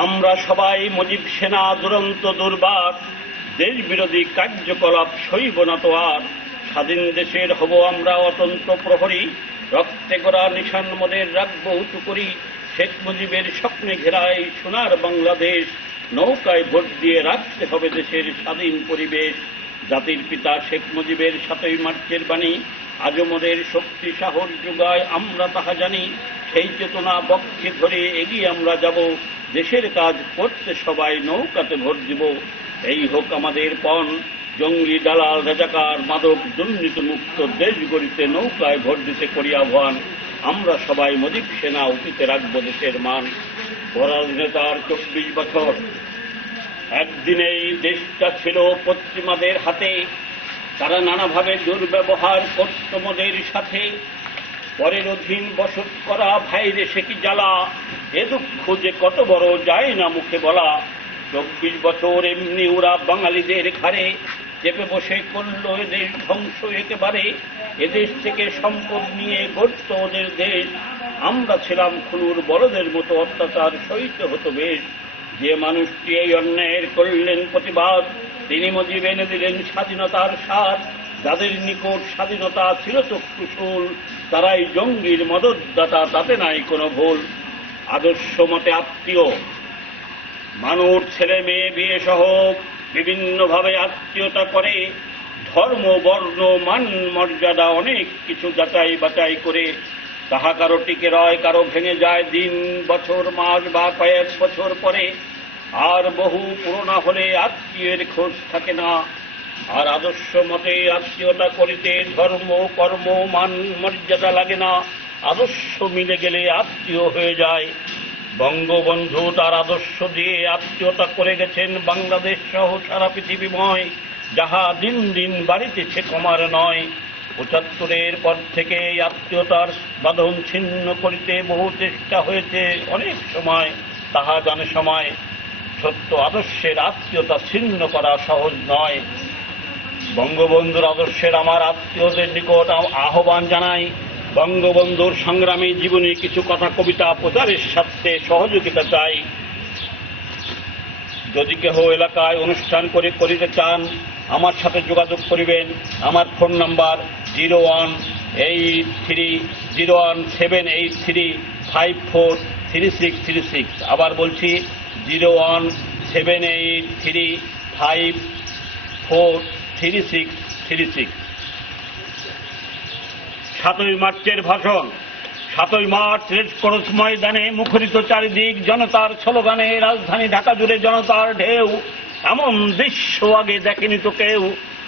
আমরা সবাই মুজিব সেনা। দুরন্ত দুর্বার দেশ বিরোধী কার্যকলাপ সইব না তো আর। স্বাধীন দেশের হব আমরা অতন্ত প্রহরী, রক্তে গড়া নিশান মোদের রাখবো উঁচু করি। শেখ মুজিবের স্বপ্নে ঘেরাই সোনার বাংলাদেশ, নৌকায় ভোট দিয়ে রাখতে হবে দেশের স্বাধীন পরিবেশ। জাতির পিতা শেখ মুজিবের ৭ই মার্চের বাণী আজও মোদের শক্তি সাহস যোগায়, আমরা তাহা জানি। সেই চেতনা বক্ষে ধরে এগিয়ে আমরা যাব, দেশের কাজ করতে সবাই নৌকাতে ভোট দিব। এই হোক আমাদের পণ, জঙ্গি দালাল রাজাকার মাদক দুর্নীতি মুক্ত দেশ গড়িতে নৌকায় ভোট দিতে করি আহ্বান। আমরা সবাই মুজিব সেনা, অতীতে রাখবো দেশের মান। পরাধীনতার ২৪ বছর, একদিনেই দেশটা ছিল পশ্চিমাদের হাতে। তারা নানাভাবে দুর্ব্যবহার করত মোদের সাথে। পরের অধীন বসত করা ভাইরে সে কি জ্বালা, এ দুঃখ যে কত বড় যায় না মুখে বলা। ২৪ বছর এমনি ওরা বাঙালিদের ঘাড়ে চেপে বসে করল এদের ধ্বংস একেবারে। এদেশ থেকে সম্পদ নিয়ে গড়ত ওদের দেশ, আমরা ছিলাম খুনুর বলদের মতো অত্যাচার সইতে হতো বেশ। যে মানুষটি এই অন্যায়ের করলেন প্রতিবাদ, তিনি মুজিব এনে দিলেন স্বাধীনতার স্বাদ। যাদের নিকট স্বাধীনতা ছিল চক্ষুশূল, তারাই জঙ্গির মদতদাতা, তাতে নাই কোনো ভুল। আদর্শ মতে আত্মীয় মানুষ ছেলে মেয়ে বিয়ে সহ বিভিন্নভাবে আত্মীয়তা করে। ধর্ম বর্ণ মান মর্যাদা অনেক কিছু যাচাই বাছাই করে। তাহা কারো টিকে রয়, কারো ভেঙে যায় দিন বছর মাস বা কয়েক বছর পরে। আর বহু পুরোনা হলে আত্মীয়ের খোঁজ থাকে না। আর আদর্শ মতে আত্মীয়তা করিতে ধর্ম কর্ম মান মর্যাদা লাগে না। আদর্শ মিলে গেলে আত্মীয় হয়ে যায়। বঙ্গবন্ধু তার আদর্শ দিয়ে আত্মীয়তা করে গেছেন বাংলাদেশ সহ সারা পৃথিবীময়, যাহা দিন দিন বাড়িতেছে কমার নয়। ৭৫-এর পর থেকে আত্মীয়তার বাঁধন ছিন্ন করিতে বহু চেষ্টা হয়েছে অনেক সময়, তাহা জানে সময়। সত্য আদর্শের আত্মীয়তা ছিন্ন করা সহজ নয়। বঙ্গবন্ধুর আদর্শের আমার আত্মীয়দের নিকট আহ্বান জানাই, বঙ্গবন্ধুর সংগ্রামী জীবনী কিছু কথা কবিতা প্রচারের স্বার্থে সহযোগিতা চাই। যদি কেহ এলাকায় অনুষ্ঠান করিতে চান, আমার সাথে যোগাযোগ করিবেন। আমার ফোন নাম্বার 01783543636। আবার বলছি 01783543636। ৭ই মার্চের ভাষণ। ৭ই মার্চ রেসকোর্স ময়দানে মুখরিত চারিদিক জনতার স্লোগানে, রাজধানী ঢাকা জুড়ে জনতার ঢেউ। এমন দৃশ্য আগে দেখেনি তো কেউ।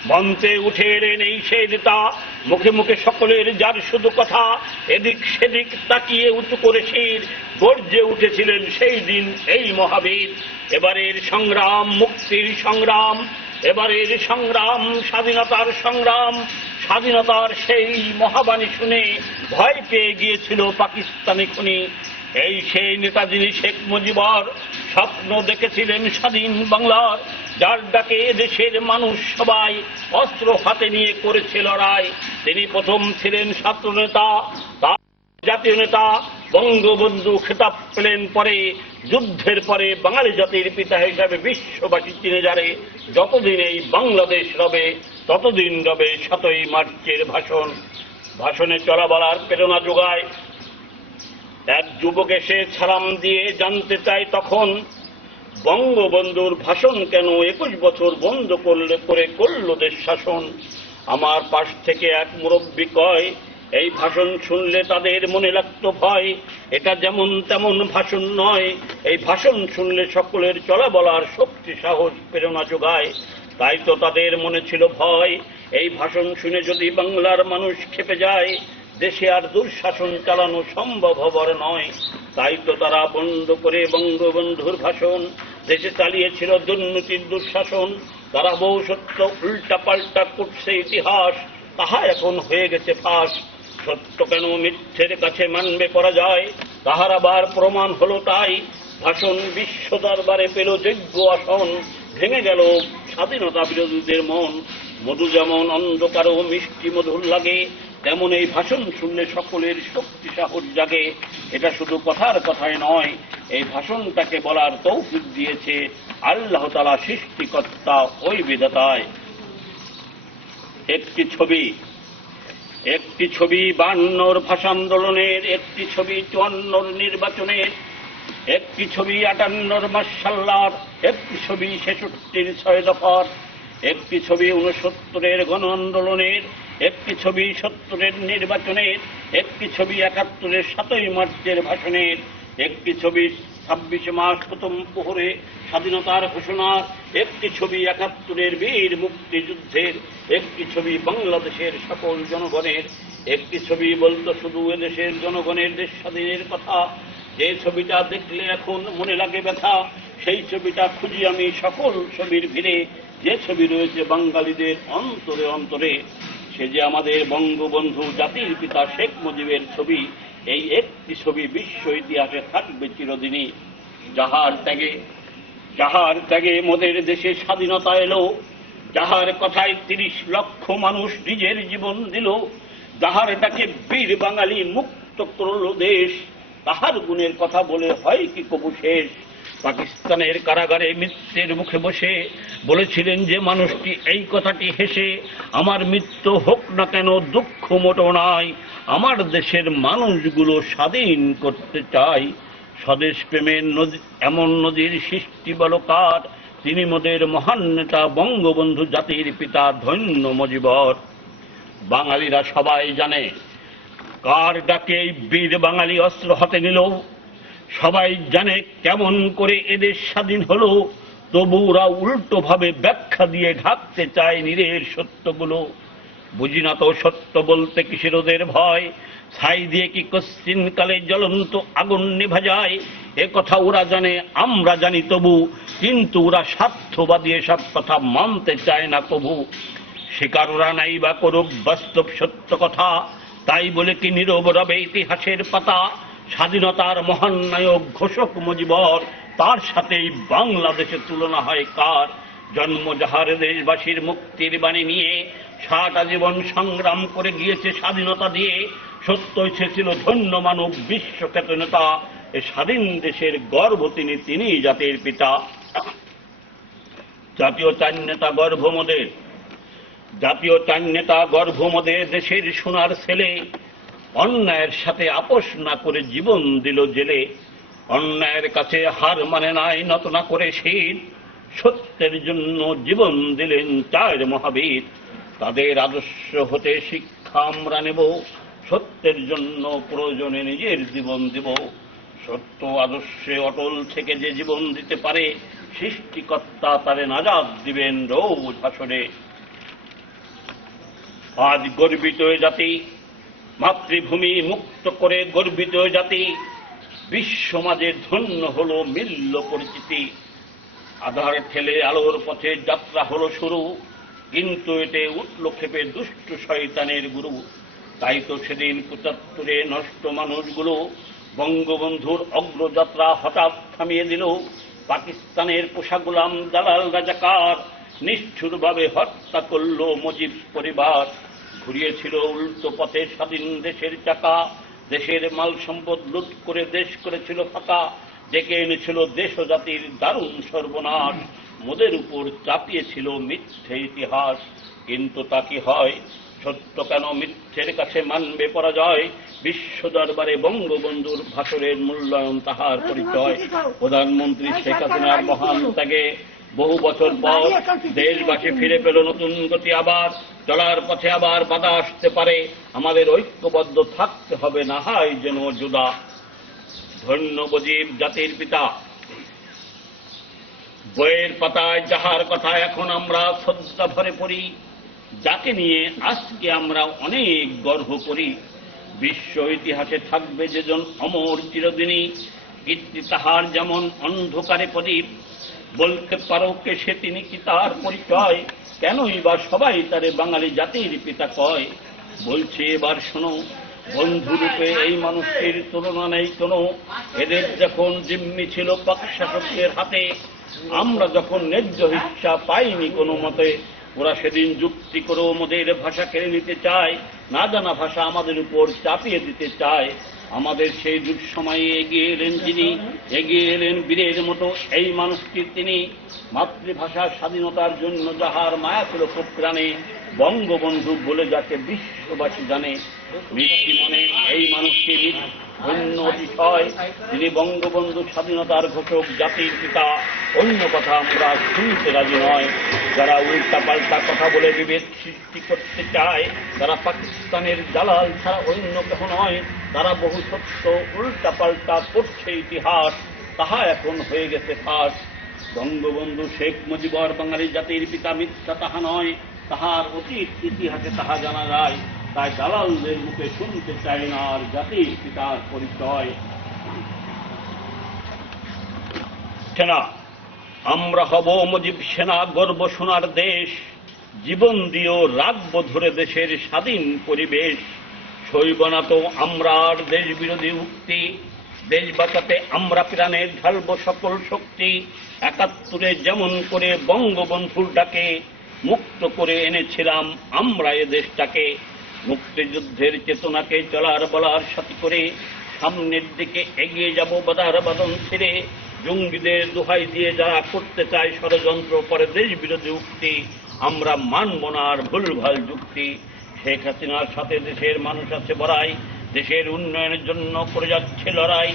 মঞ্চে উঠে এলেন এই সেই নেতা, মুখে মুখে সকলের যার শুধু কথা। এদিক সেদিক তাকিয়ে উঁচু করে শির গর্জে উঠেছিলেন সেই দিন এই মহাবীর। এবারের সংগ্রাম মুক্তির সংগ্রাম, এবারের সংগ্রাম স্বাধীনতার সংগ্রাম। স্বাধীনতার সেই মহাবাণী শুনে ভয় পেয়ে গিয়েছিল পাকিস্তানি খুনি। এই সেই নেতা যিনি শেখ মুজিবর স্বপ্ন দেখেছিলেন স্বাধীন বাংলার, যার ডাকে দেশের মানুষ সবাই অস্ত্র হাতে নিয়ে করেছে লড়াই। তিনি প্রথম ছিলেন ছাত্র নেতা, তার জাতীয় নেতা। বঙ্গবন্ধু খেতাব পেলেন পরে, যুদ্ধের পরে বাঙালি জাতির পিতা হিসাবে বিশ্ববাসী চিনে যারে। যতদিন এই বাংলাদেশ রবে ততদিন রবে 7ই মার্চের ভাষণ। ভাষণে চলা বলার প্রেরণা যোগায়। এক যুবক এসে সালাম দিয়ে জানতে চায় তখন, বঙ্গবন্ধুর ভাষণ কেন 21 বছর বন্ধ করল দেশ শাসন। আমার পাশ থেকে এক মুরব্বী কয়, এই ভাষণ শুনলে তাদের মনে লাগতো ভয়। এটা যেমন তেমন ভাষণ নয়, এই ভাষণ শুনলে সকলের চলা বলার শক্তি সাহস প্রেরণা যোগায়। তাই তো তাদের মনে ছিল ভয়, এই ভাষণ শুনে যদি বাংলার মানুষ খেপে যায়, দেশে আর দুঃশাসন চালানো সম্ভব হবার নয়। তাই তো তারা বন্ধ করে বঙ্গবন্ধুর ভাষণ, দেশে চালিয়েছিল দুর্নীতির দুঃশাসন। তারা বহু সত্য উল্টা পাল্টা করছে ইতিহাস, তাহা এখন হয়ে গেছে ফাঁস। সত্য কেন মিথ্যের কাছে মানবে পরাজয়, তাহার আবার প্রমাণ হলো তাই। ভাষণ বিশ্ব দরবারে পেল যোগ্য আসন, ভেঙে গেল স্বাধীনতা বিরোধীদের মন। মধু যেমন অন্ধকার ও মিষ্টি মধুর লাগে, তেমন এই ভাষণ শুনলে সকলের শক্তি সাহস জাগে। এটা শুধু কথার কথায় নয়, এই ভাষণটাকে বলার তৌফিক দিয়েছে আল্লাহ তাআলা সৃষ্টিকর্তা ওই বিধাতায়। একটি ছবি 52 ভাষা আন্দোলনের, একটি ছবি 54 নির্বাচনের, একটি ছবি 58 মার্শাল্লার, একটি ছবি 66 6 দফার, একটি ছবি 69 গণ আন্দোলনের, একটি ছবি 70 নির্বাচনের, একটি ছবি 71 7ই মার্চের ভাষণের, একটি ছবি 26 মাস প্রথম প্রহরে স্বাধীনতার ঘোষণার, একটি ছবি 71 বীর মুক্তিযুদ্ধের, একটি ছবি বাংলাদেশের সকল জনগণের, একটি ছবি বলতো শুধু এদেশের জনগণের দেশ স্বাধীনের কথা। যে ছবিটা দেখলে এখন মনে লাগে ব্যথা, সেই ছবিটা খুঁজি আমি সকল ছবির ভিড়ে, যে ছবি রয়েছে বাঙালিদের অন্তরে অন্তরে। সে যে আমাদের বঙ্গবন্ধু জাতির পিতা শেখ মুজিবের ছবি। এই একটি ছবি বিশ্ব ইতিহাসে থাকবে চিরদিনই। যাহার ত্যাগে মোদের দেশে স্বাধীনতা এলো, যাহার কথায় 30 লক্ষ মানুষ নিজের জীবন দিল, যাহার ডাকে বীর বাঙালি মুক্ত করল দেশ, তাহার গুণের কথা বলে হয় কি কবু শেষ। পাকিস্তানের কারাগারে মৃত্যুর মুখে বসে বলেছিলেন যে মানুষটি এই কথাটি হেসে, আমার মৃত্যু হোক না কেন দুঃখ মোটো নাই, আমার দেশের মানুষগুলো স্বাধীন করতে চাই। স্বদেশ প্রেমের এমন নদীর সৃষ্টি বলকার, তিনি মোদের মহান নেতা বঙ্গবন্ধু জাতির পিতা ধন্য মুজিবর। বাঙালিরা সবাই জানে কার ডাকে বীর বাঙালি অস্ত্র হাতে নিল, সবাই জানে কেমন করে এদেশ স্বাধীন হলো। তবু ওরা উল্টো ভাবে ব্যাখ্যা দিয়ে ঢাকতে চায় নিরের সত্যগুলো। বুঝি না তো সত্য বলতে কিসের ওদের ভয়, ছাই দিয়ে কি কশ্চিনকালে জ্বলন্ত আগুন নিভা যায়। এ কথা ওরা জানে আমরা জানি তবু, কিন্তু ওরা স্বার্থবাদী এসব কথা মানতে চায় না কবু। স্বীকার ওরা নাই বা করুক বাস্তব সত্য কথা, তাই বলে কি নীরব রবে ইতিহাসের পাতা। স্বাধীনতার মহান নায়ক ঘোষক মুজিবর, তার সাথেই বাংলাদেশের তুলনা হয় কার। জন্ম যাহার দেশবাসীর মুক্তির বাণী নিয়ে, সারাটা জীবন সংগ্রাম করে গিয়েছে স্বাধীনতা দিয়ে। সত্য ছিল ধন্য মানব বিশ্বখ্যাত নেতা, এ স্বাধীন দেশের গর্ব তিনি জাতির পিতা। জাতীয় চার নেতা গর্ভ মোদের, জাতীয় চার নেতা গর্ভ মোদের দেশের সোনার ছেলে। অন্যায়ের সাথে আপোষ না করে জীবন দিল জেলে। অন্যায়ের কাছে হার মানে নাই নত না করে শীত, সত্যের জন্য জীবন দিলেন 4 মহাবীর। তাদের আদর্শ হতে শিক্ষা আমরা নেব, সত্যের জন্য প্রয়োজনে নিজের জীবন দেব। সত্য আদর্শে অটল থেকে যে জীবন দিতে পারে, সৃষ্টিকর্তা তারে নাজাত দিবেন রোজ হাসরে। আজ গর্বিত জাতি, মাতৃভূমি মুক্ত করে গর্বিত জাতি, বিশ্ব মাঝে ধন্য হলো মিলল পরিচিতি। আধার ঠেলে আলোর পথে যাত্রা হলো শুরু, কিন্তু এতে উঠল ক্ষেপে দুষ্ট শয়তানের গুরু। তাই তো সেদিন 75-এ নষ্ট মানুষগুলো বঙ্গবন্ধুর অগ্রযাত্রা হঠাৎ থামিয়ে দিল। পাকিস্তানের পোষা গোলাম দালাল রাজাকার নিষ্ঠুরভাবে হত্যা করল মুজিব পরিবার। ঘুরিয়েছিল উল্টো পথে স্বাধীন দেশের চাকা, দেশের মাল সম্পদ লুট করে দেশ করেছিল ফাঁকা। ডেকে এনেছিল দেশ ও জাতির দারুণ সর্বনাশ, মোদের উপর চাপিয়েছিল মিথ্যে ইতিহাস। কিন্তু তা কি হয়? সত্য কেন মিথ্যের কাছে মানবে পরাজয়? বিশ্ব দরবারে বঙ্গবন্ধুর ভাষণের মূল্যায়ন তাহার পরিচয়। প্রধানমন্ত্রী শেখ হাসিনার মহান ত্যাগে বহু বছর পর দেশবাসী ফিরে পেল নতুন গতি। আবার চলার পথে আবার বাধা আসতে পারে, আমাদের ঐক্যবদ্ধ থাকতে হবে, না হয় যেন জুদা। ধন্য মুজিব জাতির পিতা, বইয়ের পাতায় যাহার কথা এখন আমরা শ্রদ্ধা ভরে পড়ি, যাকে নিয়ে আজকে আমরা অনেক গর্ব করি। বিশ্ব ইতিহাসে থাকবে যেজন অমর চিরদিনই, কীর্তি তাহার যেমন অন্ধকারে প্রদীপ। বলতে পারো কে সে, তিনি কি তার পরিচয়? কেনই বা সবাই তারে বাঙালি জাতির পিতা কয়? বলছে এবার শোনো, বন্ধুরূপে এই মানুষটির তুলনা নেই কোনো। এদের যখন জিম্মি ছিল পাক শাসকের হাতে, আমরা যখন ন্যায্য হিস্সা পাইনি কোনো মতে, ওরা সেদিন যুক্তি করে মোদের ভাষা কেড়ে নিতে চায়, না জানা ভাষা আমাদের উপর চাপিয়ে দিতে চায়। আমাদের সেই যুগ সময়ে এগিয়ে এলেন যিনি, এগিয়ে এলেন বীরের মতো এই মানুষটি তিনি। মাতৃভাষার স্বাধীনতার জন্য যাহার মায়া ছিল খুব প্রাণে, বঙ্গবন্ধু বলে যাকে বিশ্ববাসী জানে। মিষ্টি মনে এই মানুষটি ধন্য অতিশয়, তিনি বঙ্গবন্ধু স্বাধীনতার ঘোষক, জাতির পিতা। অন্য কথা আমরা শুনতে রাজি নয়। যারা উল্টা পাল্টা কথা বলে বিভেদ সৃষ্টি করতে চায়, তারা পাকিস্তানের জালাল ছাড়া অন্য কেহ নয়। তারা বহু সত্য উল্টা পাল্টা করছে ইতিহাস, তাহা এখন হয়ে গেছে ফাঁস। বঙ্গবন্ধু শেখ মুজিবর বাঙালি জাতির পিতা, মিথ্যা তাহা নয়, তাহার অতীত ইতিহাসে তাহা জানা যায়। তাই দালালদের মুখে শুনতে চায় না আর জাতির পিতার পরিচয়। সেনা, আমরা হব মুজিব সেনা, গর্ব সোনার দেশ। জীবন দিয়েও রাখবো ধরে দেশের স্বাধীন পরিবেশ। সইব না তো আমরা আর দেশ বিরোধী উক্তি, দেশ বাঁচাতে আমরা প্রাণের ঢালব সকল শক্তি। ৭১ যেমন করে বঙ্গবন্ধুর ডাকে মুক্ত করে এনেছিলাম আমরা এ দেশটাকে। মুক্তিযুদ্ধের চেতনাকে চলার বলার সাথী করে সামনের দিকে এগিয়ে যাব বাধার বাঁধন ছেড়ে। জঙ্গিদের দোহাই দিয়ে যারা করতে চায় ষড়যন্ত্র করে দেশ বিরোধী উক্তি, আমরা মানব না আর ভুলভাল যুক্তি। শেখ হাসিনার সাথে দেশের মানুষ আছে বড়াই, দেশের উন্নয়নের জন্য করে যাচ্ছে লড়াই।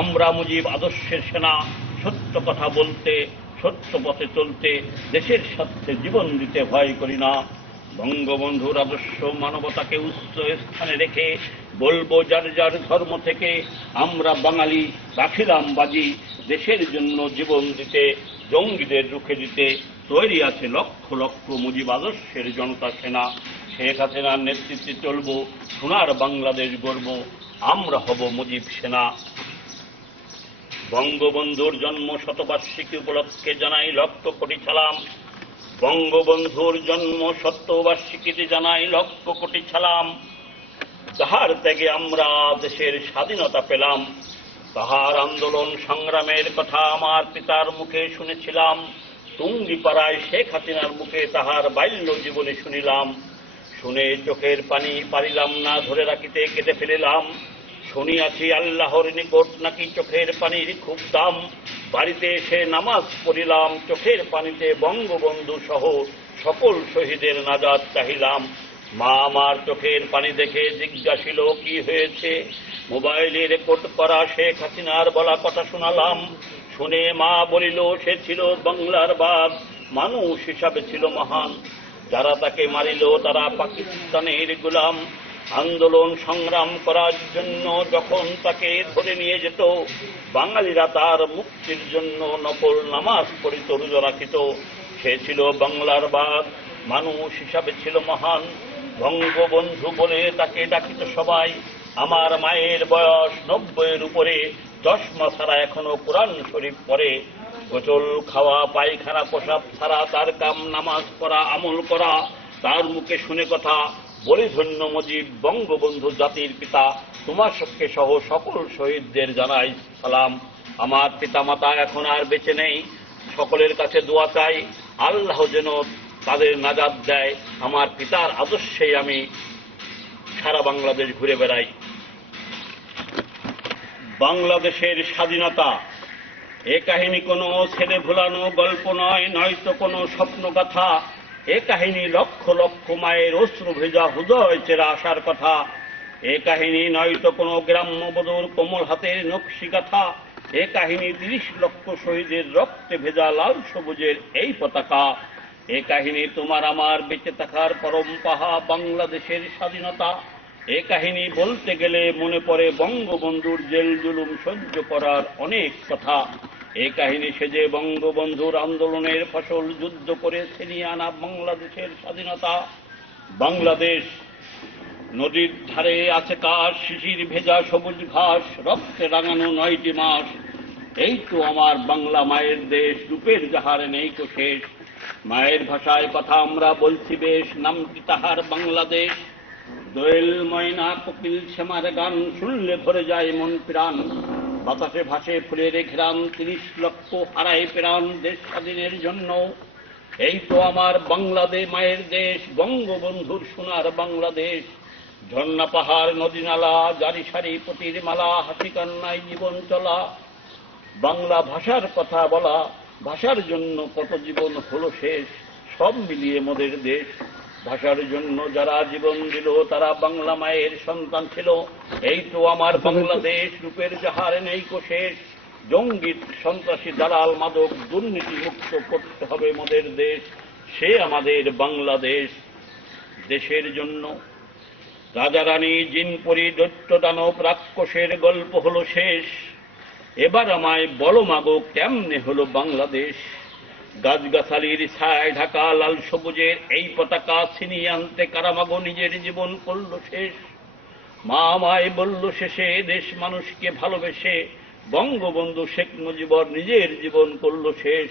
আমরা মুজিব আদর্শের সেনা, সত্য কথা বলতে, সত্য পথে চলতে, দেশের স্বার্থে জীবন দিতে ভয় করি না। বঙ্গবন্ধুর আদর্শ মানবতাকে উচ্চ স্থানে রেখে বলবো যার যার ধর্ম থেকে, আমরা বাঙালি রাখিলাম বাজি, দেশের জন্য জীবন দিতে, জঙ্গিদের রুখে দিতে তৈরি আছে লক্ষ লক্ষ মুজিব আদর্শের জনতা সেনা। শেখ হাসিনার নেতৃত্বে চলব সোনার বাংলাদেশ গর্ব, আমরা হব মুজিব সেনা। বঙ্গবন্ধুর জন্ম শতবার্ষিকী উপলক্ষে জানাই লক্ষ কোটি সালাম। বঙ্গবন্ধুর জন্ম শতবার্ষিকীতে জানাই লক্ষ কোটি সালাম। তাহার ত্যাগে আমরা দেশের স্বাধীনতা পেলাম, তাহার আন্দোলন সংগ্রামের কথা আমার পিতার মুখে শুনেছিলাম। টুঙ্গিপাড়ায় শেখ হাসিনার মুখে তাহার বাল্য জীবনে শুনিলাম। শুনে চোখের পানি পারিলাম না ধরে রাখিতে, কেটে ফেলিলাম। শুনিয়াছি আল্লাহর নিকট নাকি চোখের পানির খুব দাম। বাড়িতে এসে নামাজ পড়িলাম, চোখের পানিতে বঙ্গবন্ধু সহ সকল শহীদের নাজাত চাহিলাম। মা আমার চোখের পানি দেখে জিজ্ঞাসিল কি হয়েছে। মোবাইলে রেকর্ড করা শেখ হাসিনার বলা কথা শোনালাম। শুনে মা বলিল সে ছিল বাংলার বাঘ, মানুষ হিসাবে ছিল মহান। যারা তাকে মারিল তারা পাকিস্তানের গোলাম। আন্দোলন সংগ্রাম করার জন্য যখন তাকে ধরে নিয়ে যেত, বাঙালিরা তার মুক্তির জন্য নকল নামাজ পড়িত, রোজা রাখিত। সে ছিল বাংলার বাঘ, মানুষ হিসাবে ছিল মহান। বঙ্গবন্ধু বলে তাকে ডাকিত সবাই। আমার মায়ের বয়স ৯০-এর উপরে, চশমা ছাড়া এখনো কোরআন শরীফ পড়ে। গোসল খাওয়া, পায়খানা, প্রসাব ছাড়া তার কাম নামাজ পড়া, আমল করা। তার মুখে শুনে কথা বলি ধন্য মুজিব, বঙ্গবন্ধু জাতির পিতা। তোমার সঙ্গে সহ সকল শহীদদের জানাই সালাম। আমার পিতা মাতা এখন আর বেঁচে নেই, সকলের কাছে দোয়া চাই আল্লাহ যেন তাদের নাজাত দেয়। আমার পিতার আদর্শেই আমি সারা বাংলাদেশ ঘুরে বেড়াই। বাংলাদেশের স্বাধীনতা এ কাহিনী কোনো ছেলে ভুলানো গল্প নয়, নয়তো কোনো স্বপ্নগাথা। এ কাহিনী লক্ষ লক্ষ মায়ের অশ্রু ভেজা হৃদয় চেরা আসার কথা। এ কাহিনী নয়তো কোনো গ্রাম্য বধূর কোমল হাতের নকশি গাথা। এ কাহিনী ৩০ লক্ষ শহীদের রক্তে ভেজা লাল সবুজের এই পতাকা। এ কাহিনী তোমার আমার বেঁচে থাকার পরম পাহা বাংলাদেশের স্বাধীনতা। এ কাহিনী বলতে গেলে মনে পড়ে বঙ্গবন্ধুর জেল জুলুম সহ্য করার অনেক কথা। এই কাহিনী সেজে বঙ্গবন্ধুর আন্দোলনের ফসল যুদ্ধ করে ছিনিয়ে আনা বাংলাদেশের স্বাধীনতা। বাংলাদেশ নদীর ধারে আছে কাশ, শিশির ভেজা সবুজ ঘাস, রক্তে রাঙানো ৯টি মাস। এই তো আমার বাংলা মায়ের দেশ, রূপের যাহার নেই কো শেষ। মায়ের ভাষায় কথা আমরা বলছি বেশ, নামটি তাহার বাংলাদেশ। দোয়েল ময়না কোকিল শ্যামার গান শুনলে ভরে যায় মন প্রাণ। বাতাসে ভাসে ফুলের ঘেরান, ৩০ লক্ষ হারায় প্রাণ দেশ স্বাধীনের জন্য। এই তো আমার বাংলাদেশ মায়ের দেশ, বঙ্গবন্ধুর সোনার বাংলাদেশ। ঝর্ণা পাহাড় নদী নালা, জারি সারি পতির মালা, হাসি কান্নায় জীবন চলা। বাংলা ভাষার কথা বলা, ভাষার জন্য কত জীবন হলো শেষ। সব মিলিয়ে মোদের দেশ। ভাষার জন্য যারা জীবন দিল তারা বাংলা মায়ের সন্তান ছিল। এই তো আমার বাংলাদেশ, রূপের যাহার নেই কো শেষ। জঙ্গি সন্ত্রাসী দালাল মাদক দুর্নীতি মুক্ত করতে হবে মোদের দেশ। সে আমাদের বাংলাদেশ। দেশের জন্য রাজা রানী জিনপরি দৈত্য দানব রাক্ষসের গল্প হলো শেষ। এবার আমায় বলো মাগো কেমনে হলো বাংলাদেশ। গাছগাছালির ছায় ঢাকা লাল সবুজের এই পতাকা ছিনিয়ে আনতে কারামাগো নিজের জীবন করল শেষ। মা আমায় বলল শেষে দেশ মানুষকে ভালোবেসে বঙ্গবন্ধু শেখ মুজিবর নিজের জীবন করল শেষ।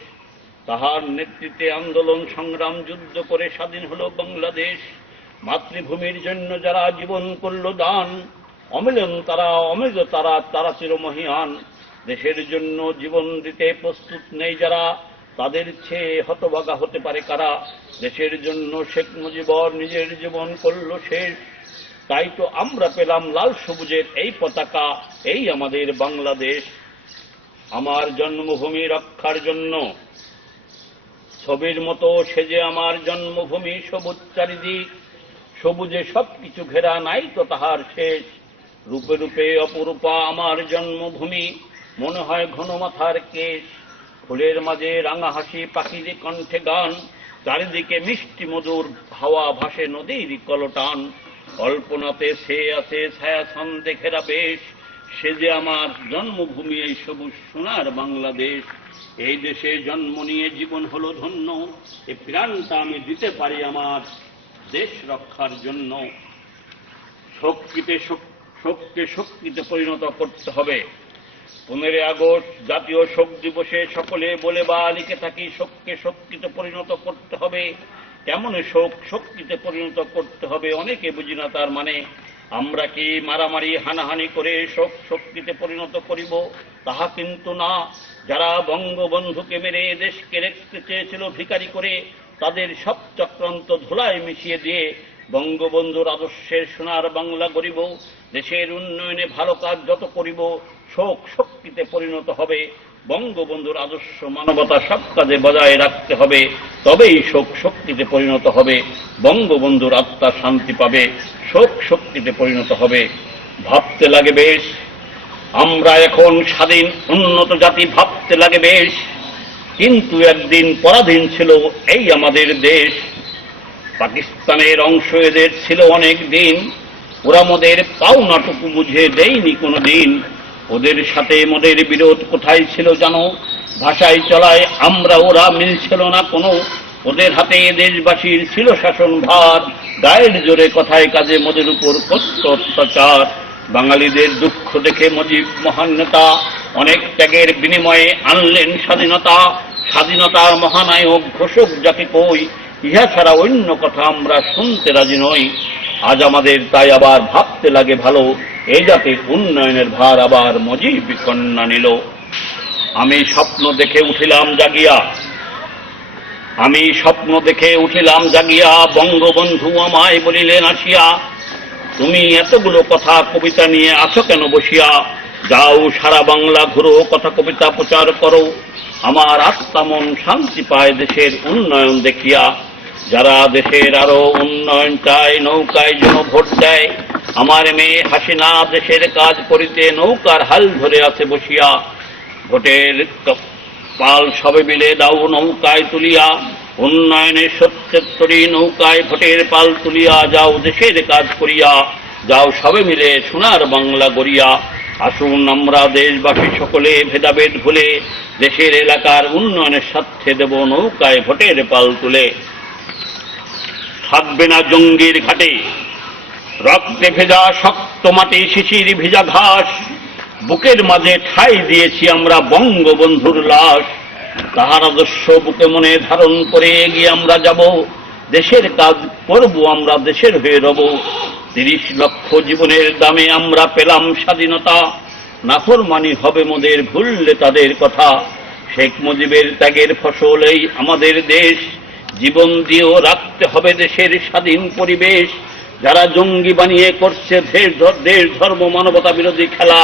তাহার নেতৃত্বে আন্দোলন সংগ্রাম যুদ্ধ করে স্বাধীন হলো বাংলাদেশ। মাতৃভূমির জন্য যারা জীবন করল দান, অমিলন তারা অমেজ তারা, তারা চিরমহিয়ান। দেশের জন্য জীবন দিতে প্রস্তুত নেই যারা, তাদের চেয়ে হতভাগা হতে পারে কারা। দেশের জন্য শেখ মুজিবর নিজের জীবন করল শেষ। তাই তো আমরা পেলাম লাল সবুজের এই পতাকা, এই আমাদের বাংলাদেশ। আমার জন্মভূমি রক্ষার জন্য ছবির মতো সেজে আমার জন্মভূমি, সবুজ চারিদিক সবুজে সবকিছু ঘেরা, নাই তো তাহার শেষ। রূপে রূপে অপরূপা আমার জন্মভূমি, মনে হয় ঘন মাথার কেশ। ফুলের মাঝে রাঙা হাসি, পাখির কণ্ঠে গান, চারিদিকে মিষ্টি মধুর হাওয়া, ভাসে নদীর কলটান। কল্পনাতে সে আছে ছায়া ছন্দে ঘেরা বেশ, সে যে আমার জন্মভূমি এই সবুজ সোনার বাংলাদেশ। এই দেশে জন্ম নিয়ে জীবন হলো ধন্য, এই প্রাণটা আমি দিতে পারি আমার দেশ রক্ষার জন্য। শক্তিকে শক্তিতে পরিণত করতে হবে। 15 আগস্ট জাতীয় শোক দিবসে সকলে বলে বা লিখে থাকি, শোককে শক্তিতে পরিণত করতে হবে। কেমন শোক শক্তিতে পরিণত করতে হবে অনেকে বুঝি না তার মানে। আমরা কি মারামারি হানাহানি করে শোক শক্তিতে পরিণত করিব? তাহা কিন্তু না। যারা বঙ্গবন্ধুকে মেরে দেশকে রেখতে চেয়েছিল ভিখারি করে, তাদের সব চক্রান্ত ধুলায় মিশিয়ে দিয়ে বঙ্গবন্ধুর আদর্শের সোনার বাংলা গড়িব। দেশের উন্নয়নে ভালো কাজ যত করিব, শোক শক্তিতে পরিণত হবে। বঙ্গবন্ধুর আদর্শ মানবতা সব কাজে বজায় রাখতে হবে, তবেই শোক শক্তিতে পরিণত হবে। বঙ্গবন্ধুর আত্মা শান্তি পাবে, শোক শক্তিতে পরিণত হবে। ভাবতে লাগে বেশ, আমরা এখন স্বাধীন উন্নত জাতি, ভাবতে লাগে বেশ। কিন্তু একদিন পরাধীন ছিল এই আমাদের দেশ। পাকিস্তানের অংশ এদের ছিল অনেক দিন, ওরা মোদের পাওনাটুকু বুঝে দেয়নি কোনো দিন। ওদের সাথে মোদের বিরোধ কোথায় ছিল জানো? ভাষায় চলায় আমরা ওরা মিলছিল না কোনো। ওদের হাতে দেশবাসীর ছিল শাসন ভার, গায়ের জোরে কথায় কাজে মোদের উপর করত অত্যাচার। বাঙালিদের দুঃখ দেখে মুজিব মহান নেতা অনেক ত্যাগের বিনিময়ে আনলেন স্বাধীনতা। স্বাধীনতার মহানায়ক ঘোষক যাকে কই, ইহা ছাড়া অন্য কথা আমরা শুনতে রাজি নই। আজ আমাদের তাই আবার ভাবতে লাগে ভালো, এই জাতির উন্নয়নের ভার আবার মুজিব কন্যা নিল। আমি স্বপ্ন দেখে উঠিলাম জাগিয়া, আমি স্বপ্ন দেখে উঠিলাম জাগিয়া, বঙ্গবন্ধু আমায় বলিলেন আসিয়া, তুমি এতগুলো কথা কবিতা নিয়ে আছো কেন বসিয়া? যাও সারা বাংলা ঘুরো, কথা কবিতা প্রচার করো। আমার আত্মা মন শান্তি পায় দেশের উন্নয়ন দেখিয়া। যারা দেশের আরো উন্নয়ন চায় নৌকায় যেন ভোট দেয়। আমার মেয়ে হাসিনা দেশের কাজ করিতে নৌকার হাল ধরে আছে বসিয়া। ভোটের পাল সবে মিলে দাও নৌকায় তুলিয়া, উন্নয়নের সত্যের তরী নৌকায় ভোটের পাল তুলিয়া, যাও দেশের কাজ করিয়া, যাও সবে মিলে সোনার বাংলা গড়িয়া। আসুন আমরা দেশবাসী সকলে ভেদাভেদ ভুলে দেশের এলাকার উন্নয়নের স্বার্থে দেব নৌকায় ভোটের পাল তুলে। থাকবে না জঙ্গির ঘাটে রক্তে ভেজা শক্ত মাটি শিশির ভিজা ঘাস, বুকের মাঝে ঠাঁই দিয়েছি আমরা বঙ্গবন্ধুর লাশ। তাহার আদর্শ বুকে মনে ধারণ করে এগিয়ে আমরা যাব, দেশের কাজ করব আমরা দেশের হয়ে রব। ৩০ লক্ষ জীবনের দামে আমরা পেলাম স্বাধীনতা, নাফরমানি হবে মোদের ভুললে তাদের কথা। শেখ মুজিবের ত্যাগের ফসল এই আমাদের দেশ, জীবন দিয়েও রাখতে হবে দেশের স্বাধীন পরিবেশ। যারা জঙ্গি বানিয়ে করছে দেশ ধর্ম মানবতা বিরোধী খেলা,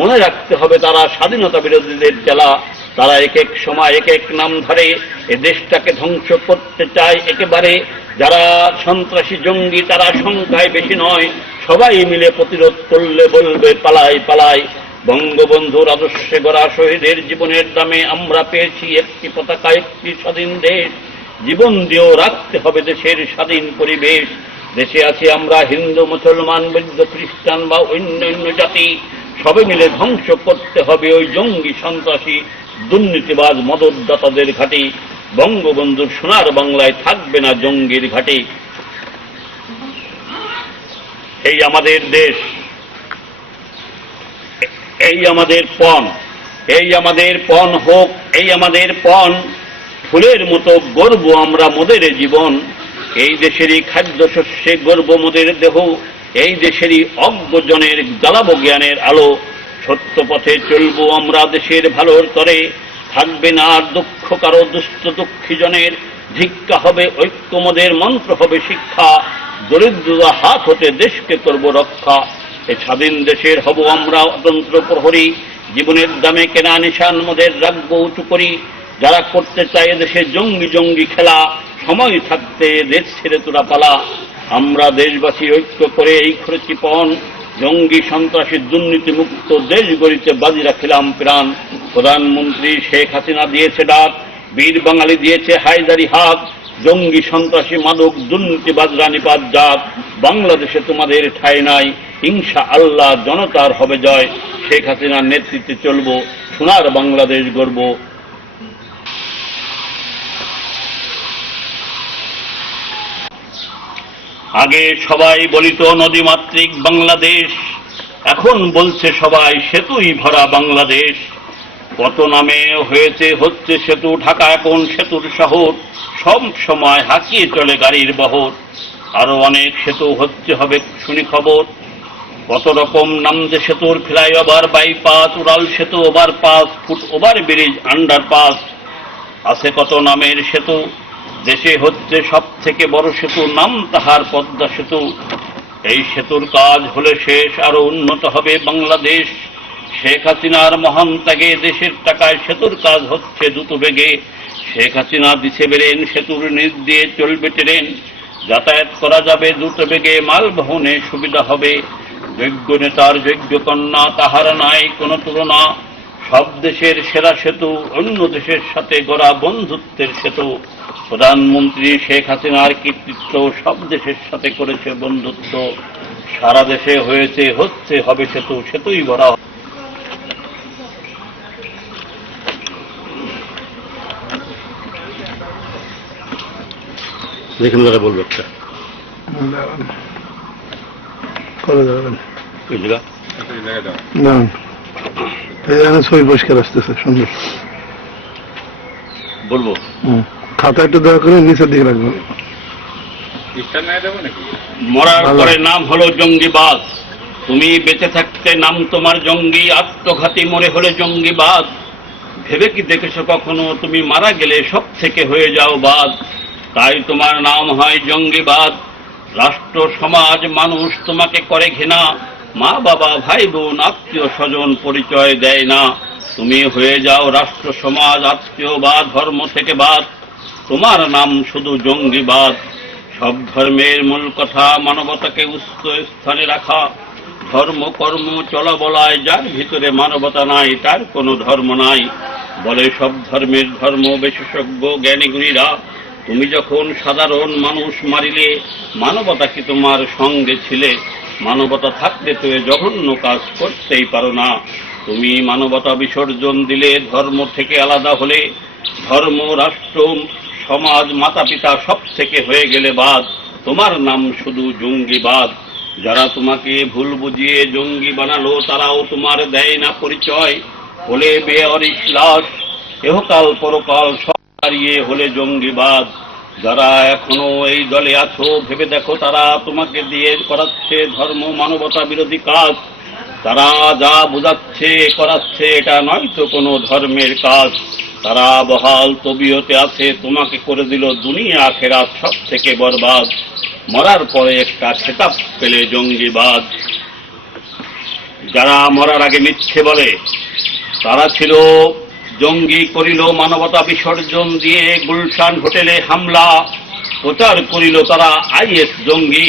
মনে রাখতে হবে তারা স্বাধীনতা বিরোধীদের জেলা। তারা এক এক সময় এক এক নাম ধরে এ দেশটাকে ধ্বংস করতে চায় একেবারে। যারা সন্ত্রাসী জঙ্গি তারা সংখ্যায় বেশি নয়, সবাই মিলে প্রতিরোধ করলে বলবে পালাই পালাই। বঙ্গবন্ধুর আদর্শে গড়া শহীদের জীবনের দামে আমরা পেয়েছি একটি পতাকা, একটি স্বাধীন দেশ। জীবন দিয়েও রাখতে হবে দেশের স্বাধীন পরিবেশ। দেশে আছি আমরা হিন্দু মুসলমান বৌদ্ধ খ্রিস্টান বা অন্যান্য জাতি, সবে মিলে ধ্বংস করতে হবে ওই জঙ্গি সন্ত্রাসী দুর্নীতিবাজ মদতদাতাদের ঘাঁটি। বঙ্গবন্ধুর সোনার বাংলায় থাকবে না জঙ্গির ঘাঁটি। এই আমাদের দেশ, এই আমাদের পণ, এই আমাদের পণ হোক, এই আমাদের পণ। ফুলের মতো গর্ব আমরা মোদের জীবন। এই দেশেরই খাদ্যশস্যে গর্ব মোদের দেহ, এই দেশেরই অজ্ঞজনের জ্বালাবো জ্ঞানের আলো। সত্য পথে চলবো আমরা দেশের ভালোর তরে, থাকবে না আর দুঃখ কারো দুস্থ দুঃখী জনের। ভিক্ষা হবে ঐক্য মোদের, মন্ত্র হবে শিক্ষা, দরিদ্রতা হাত হতে দেশকে করব রক্ষা। এই স্বাধীন দেশের হব আমরা অতন্ত্র প্রহরী, জীবনের দামে কেনা নিশান মোদের রাখবো উঁচু করি। যারা করতে চায় দেশে জঙ্গি জঙ্গি খেলা, সময় থাকতে দেশ ছেড়ে তোরা পালা। আমরা দেশবাসী ঐক্য করে এই করেছি পণ, জঙ্গি সন্ত্রাসী দুর্নীতি মুক্ত দেশ গড়িতে বাজি রাখিলাম প্রাণ। প্রধানমন্ত্রী শেখ হাসিনা দিয়েছে ডাক, বীর বাঙালি দিয়েছে হায়দারি হাত। জঙ্গি সন্ত্রাসী মাদক দুর্নীতিবাজ রানীপাত যাক, বাংলাদেশে তোমাদের ঠাঁই নাই। ইনশাআল্লাহ জনতার হবে জয়, শেখ হাসিনার নেতৃত্বে চলবো, সোনার বাংলাদেশ গড়ব। আগে সবাই বলিত নদীমাতৃক বাংলাদেশ, এখন বলছে সবাই সেতুই ভরা বাংলাদেশ। কত নামে হয়েছে হচ্ছে সেতু, ঢাকা এখন সেতুর শহর, সব সময় হাঁকিয়ে চলে গাড়ির বহর। আরো অনেক সেতু হচ্ছে হবে শুনি খবর। কত রকম নামছে সেতুর, ফ্লাইওভার, বাইপাস, উড়াল সেতু, overpass, foot over bridge, underpass. আছে কত নামের সেতু, দেশে হচ্ছে সব থেকে বড় সেতু, নাম তাহার পদ্মা সেতু। এই সেতুর কাজ হলে শেষ, আরো উন্নত হবে বাংলাদেশ। শেখ হাসিনার মহান ত্যাগে দেশের টাকায় সেতুর কাজ হচ্ছে দ্রুত বেগে। শেখ হাসিনা দিছে বেরেন, সেতুর নিচ দিয়ে চলবে ট্রেন। যাতায়াত করা যাবে দ্রুত বেগে, মাল বহনে সুবিধা হবে। যোগ্য নেতার যোগ্য কন্যা, তাহার নাই কোনো তুলনা। সব দেশের সেরা সেতু, অন্য দেশের সাথে গড়া বন্ধুত্বের সেতু। প্রধানমন্ত্রী শেখ হাসিনার কৃতিত্ব, সব দেশের সাথে করেছে বন্ধুত্ব। সারা দেশে হয়েছে হচ্ছে হবে সেতু, সেতুই ভরা। দেখুন দাদা বলবো একটা করে যাবেন ওই জায়গা না, এই ছবি পরিষ্কার আসতেছে সুন্দর। বলবো খাতা একটু দয়া করে নিচের দিকে রাখবেন। মরার পরে নাম হলো জঙ্গিবাদ, তুমি বেঁচে থাকতে নাম তোমার জঙ্গি। আত্মঘাতী মরে হলে জঙ্গিবাদ, ভেবে কি দেখেছো কখনো তুমি মারা গেলে সব থেকে হয়ে যাও বাদ। তাই তোমার নাম হয় জঙ্গিবাদ। রাষ্ট্র সমাজ মানুষ তোমাকে করে ঘৃণা, মা বাবা ভাই বোন আত্মীয় স্বজন পরিচয় দেয় না। তুমি হয়ে যাও রাষ্ট্র সমাজ আত্মীয় বা ধর্ম থেকে বাদ। তোমার নাম শুধু জঙ্গিবাদ। সব ধর্মের মূল কথা মানবতাকে উচ্চ স্থানে রাখা। ধর্ম কর্ম চলা বলায় যার ভিতরে মানবতা নাই তার কোনো ধর্ম নাই, বলে সব ধর্মের ধর্ম বিশেষজ্ঞ জ্ঞানীগুণীরা। তুমি যখন সাধারণ মানুষ মারিলে মানবতা কি তোমার সঙ্গে ছিলে? মানবতা থাকলে তো এ জঘন্য কাজ করতেই পারো না। তুমি মানবতা বিসর্জন দিলে, ধর্ম থেকে আলাদা হলে, ধর্ম রাষ্ট্র সমাজ মাতা পিতা সব থেকে হয়ে গেলে বাদ, তোমার নাম শুধু জঙ্গিবাদ। যারা তোমাকে ভুল বুঝিয়ে জঙ্গি বানালো তারাও তোমার দেয় না পরিচয়, হলে বেঅরিশ লাশ, এহকাল পরকাল সব হারিয়ে হলে জঙ্গিবাদ। যারা এখনো এই দলে আছো ভেবে দেখো, তারা তোমাকে দিয়ে করাচ্ছে ধর্ম মানবতা বিরোধী কাজ। তারা যা বোঝাচ্ছে করাচ্ছে এটা নয়তো কোনো ধর্মের কাজ। তারা বহাল তবিয়তে আছে, তোমাকে করে দিল দুনিয়া আখেরাত সব থেকে বরবাদ। মরার পরে একটা খেতাব পেলে জঙ্গিবাদ। যারা মরার আগে মিথ্যে বলে তারা ছিল জঙ্গি, করিল মানবতা বিসর্জন দিয়ে গুলশান হোটেলে হামলা। প্রচার করিল তারা আইএস জঙ্গি,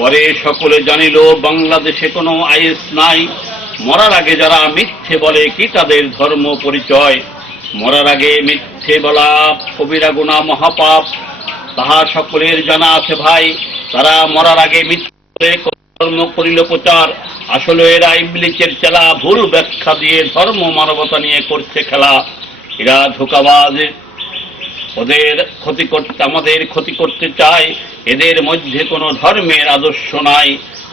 পরে সকলে জানিল বাংলাদেশে কোনো আইএস নাই। মরার আগে যারা মিথ্যে বলে কি তাদের ধর্ম পরিচয়? মরার আগে মিথ্যে বলা কবিরা গুনাহ মহাপাপ, তাহা সকলের জানা আছে ভাই। তারা মরার আগে মিথ্যে ধর্ম করিল প্রচার, আসলে এরা ইবলিসের চেলা, ভুল ব্যাখ্যা দিয়ে ধর্ম মানবতা নিয়ে করছে খেলা। এরা ধোঁকাবাজ, ওদের ক্ষতি করতে আমাদের ক্ষতি করতে চায়। এদের মধ্যে কোনো ধর্মের আদর্শ নাই,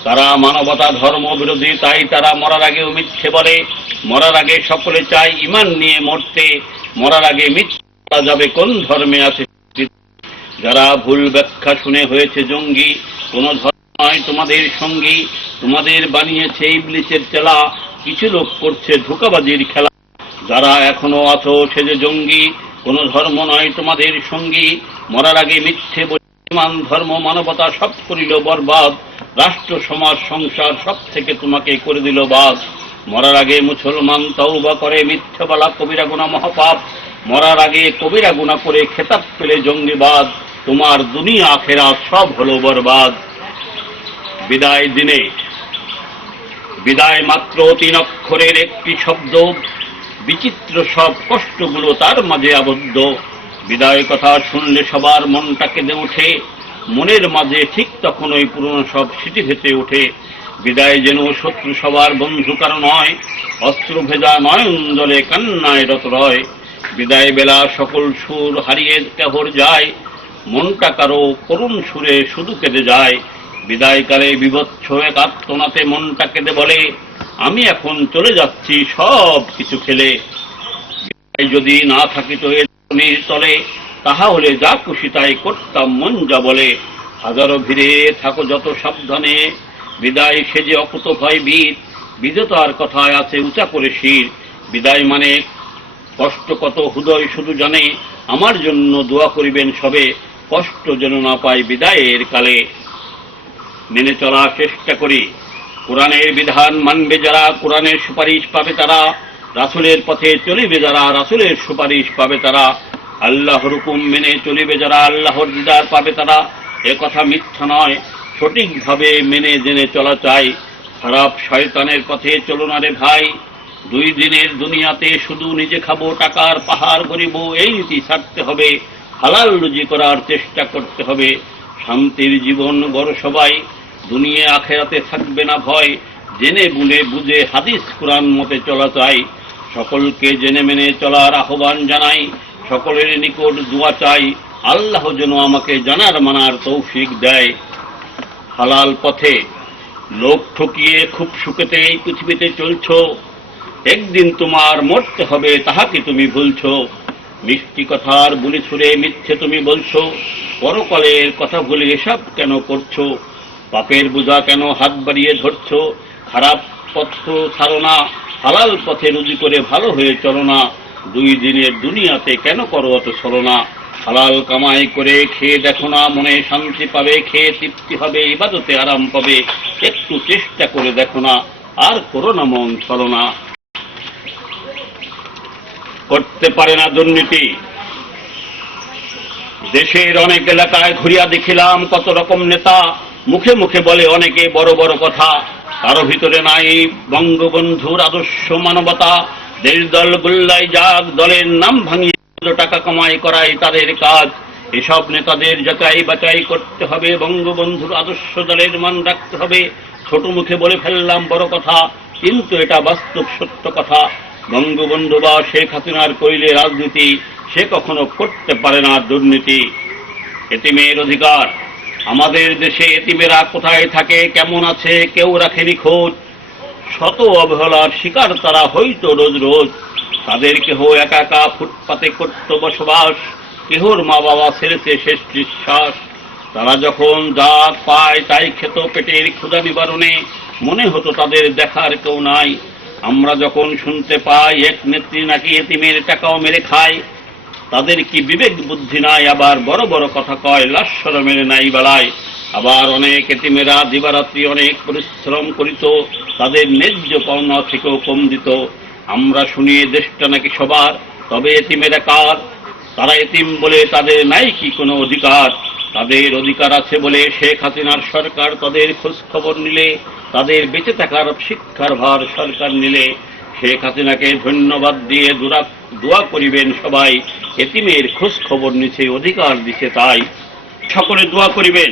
তারা মানবতা ধর্ম বিরোধী, তাই তারা মরার আগেও মিথ্যে বলে। মরার আগে সকলে চায় ঈমান নিয়ে মরতে, মরার আগে মিথ্যা যাবে কোন ধর্মে আছে। যারা ভুল ব্যাখ্যা শুনে হয়েছে জঙ্গি, কোন ধর্ম নয় তোমাদের সঙ্গী, তোমাদের বানিয়েছে ইবলিসের চেলা। কিছু লোক করছে ধোঁকাবাজির খেলা। যারা এখনো আছো সে যে জঙ্গি, কোন ধর্ম নয় তোমাদের সঙ্গী। মরার আগে মিথ্যে বলে ঈমান ধর্ম মানবতা সব করিল বরবাদ। রাষ্ট্র সমাজ সংসার সব থেকে তোমাকে করে দিল বাদ। মরার আগে মুসলমান তওবা করে, মিথ্যা বলা কবিরা গুনাহ মহাপাপ। মরার আগে কবিরা গুনাহ করে খেতাব পেলে জঙ্গিবাদ। তোমার দুনিয়া আখেরাত সব হলো বরবাদ। বিদায় দিনে বিদায় মাত্র 3 অক্ষরের একটি শব্দ, বিচিত্র সব কষ্টগুলো তার মাঝে আবদ্ধ। বিদায় কথা শুনলে সবার মনটা কেঁদে ওঠে, মনের মাঝে ঠিক তখনই পুরনো সব স্মৃতি ভেসে ওঠে। বিদায় যেন শত্রু সবার বন্ধু কারো নয়, অস্ত্র ভেজা নয়ন জলে কান্নায় রত রয়। বিদায় বেলা সকল সুর হারিয়ে কেহর যায়, মনটা কারো করুণ সুরে শুধু কেঁদে যায়। বিদায়কালে বিভৎস এক আর্তনাতে মনটা কেঁদে বলে, আমি এখন চলে যাচ্ছি সব কিছু ফেলে। যদি না থাকিত এর তলে, তাহা হলে যা খুশি তাই করতাম মন যা বলে। হাজারো ভিড়ে থাকো যত সাবধানে, বিদায় সে যে অকুত ভয় বীর। বিজেতার কথায় আছে উঁচা করে শির। বিদায় মানে কষ্ট কত হৃদয় শুধু জানে, আমার জন্য দোয়া করিবেন সবে, কষ্ট যেন না পাই বিদায়ের কালে। মেনে চলার চেষ্টা করি কোরআনের বিধান, মানবে যারা কোরআনের সুপারিশ পাবে তারা। রাসূলের পথে চলিবে যারা, রাসূলের সুপারিশ পাবে তারা। আল্লাহর হুকুম মেনে চলিবে যারা, আল্লাহর দিদার পাবে তারা। এ কথা মিথ্যা নয়, সঠিকভাবে মেনে জেনে চলা চাই। খারাপ শয়তানের পথে চলো না রে ভাই। 2 দিনের দুনিয়াতে শুধু নিজে খাবো, টাকার পাহাড় গড়িব, এই নীতি ছাড়তে হবে। হালাল রুজি করার চেষ্টা করতে হবে। শান্তির জীবন গড় সবাই, দুনিয়া আখেরাতে থাকবে না ভয়। জেনে বুনে বুঝে হাদিস কোরআন মতে চলা চাই। সকলকে জেনে মেনে চলার আহ্বান জানাই, সকলের নিকট দোয়া চাই। আল্লাহ যেন আমাকে জানার মানার তৌফিক দেয়। হালাল পথে লোক ঠকিয়ে খুব সুখেতে এই পৃথিবীতে চলছো, একদিন তোমার মরতে হবে তাহা কি তুমি ভুলছো? মিষ্টি কথার বুলি ছুড়ে মিথ্যে তুমি বলছো, পরকালের কথা ভুলে এসব কেন করছো? পাপের বোঝা কেন হাত বাড়িয়ে ধরছো? খারাপ পথ ছাড়ো না, হালাল পথে রুজি করে ভালো হয়ে চলো না। 2 দিনের দুনিয়াতে কেন করো অত ছলনা? হালাল কামাই করে খেয়ে দেখো না, মনে শান্তি পাবে, খেয়ে তৃপ্তি হবে, ইবাদতে আরাম পাবে। একটু চেষ্টা করে দেখো না, আর করো না মন ছলনা। করতে পারে না দুর্নীতি, দেশের অনেক এলাকায় ঘুরিয়া দেখিলাম কত রকম নেতা, মুখে মুখে বলে অনেকে বড় বড় কথা, কারো ভিতরে নাই বঙ্গবন্ধুর আদর্শ মানবতা। দেশ দল গোল্লাই যাক, দলের নাম ভাঙিয়ে টাকা কামাই করাই তাদের কাজ। এসব নেতাদের যাচাই বাছাই করতে হবে, বঙ্গবন্ধুর আদর্শ দলের মান রাখতে হবে। ছোট মুখে বলে ফেললাম বড় কথা, কিন্তু এটা বাস্তব সত্য কথা। বঙ্গবন্ধু বা শেখ হাসিনার কইলে রাজনীতি, সে কখনো করতে পারে না দুর্নীতি। এতিমের অধিকার, আমাদের দেশে এতিমেরা কোথায় থাকে, কেমন আছে, কেউ রাখেনি খোঁজ। শত অবহেলার শিকার তারা হইতো রোজ রোজ। তাদের কেহ একা একা ফুটপাতে করত বসবাস, কেহর মা বাবা ছেড়েছে শেষ নিঃশ্বাস। তারা যখন যা পায় তাই খেত পেটের ক্ষুধা নিবারণে, মনে হতো তাদের দেখার কেউ নাই। আমরা যখন শুনতে পাই এক নেত্রী নাকি এতিমের টাকাও মেরে খায়, তাদের কি বিবেক বুদ্ধি নাই? আবার বড় বড় কথা কয়, লাশ শরমের নাই বেলায়। আবার অনেক এতিমেরা দিবারাত্রি অনেক পরিশ্রম করিত, তাদের ন্যায্য পাওনা থেকেও কম দিত। আমরা শুনি দেশটা নাকি সবার, তবে এতিমেরা কার? তারা এতিম বলে তাদের নাই কি কোনো অধিকার? তাদের অধিকার আছে বলে শেখ হাসিনার সরকার তাদের খোঁজ খবর নিলে, তাদের বেঁচে থাকার শিক্ষার ভার সরকার নিলে। শেখ হাসিনাকে ধন্যবাদ দিয়ে দোয়া করিবেন সবাই, এতিমের খোঁজ খবর নিছে, অধিকার দিছে তাই। সকলে দোয়া করিবেন,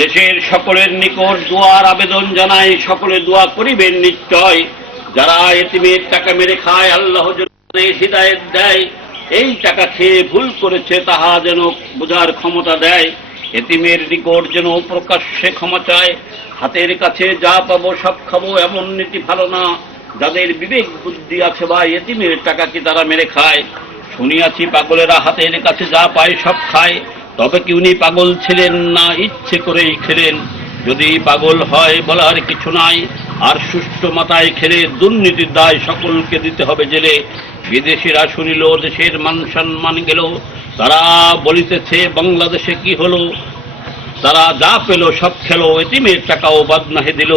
দেশের সকলের নিকট দোয়ার আবেদন জানাই, সকলে দোয়া করিবেন নিশ্চয়। যারা এতিমের টাকা মেরে খায়, আল্লাহ যেন হিদায়েত দেয়। এই টাকা খেয়ে ভুল করেছে তাহা যেন বোঝার ক্ষমতা দেয়। এতিমের নিকট যেন প্রকাশ্যে ক্ষমা চায়। হাতের কাছে যা পাবো সব খাবো, এমন নীতি ভালো না। যাদের বিবেক বুদ্ধি আছে ভাই, এতিমের টাকা কি তারা মেরে খায়? শুনিয়াছি পাগলেরা হাতের কাছে যা পায় সব খায়। তবে কি উনি পাগল ছিলেন না ইচ্ছে করেই খেলেন? যদি পাগল হয় বলার কিছু নাই, আর সুষ্ঠু মাথায় খেলে দুর্নীতির দায় সকলকে দিতে হবে জেলে। বিদেশিরা শুনিল দেশের মান সম্মান গেল, তারা বলিতেছে বাংলাদেশে কি হলো। তারা যা পেল সব খেলো, এতিমের টাকাও বাদ নাহে দিল।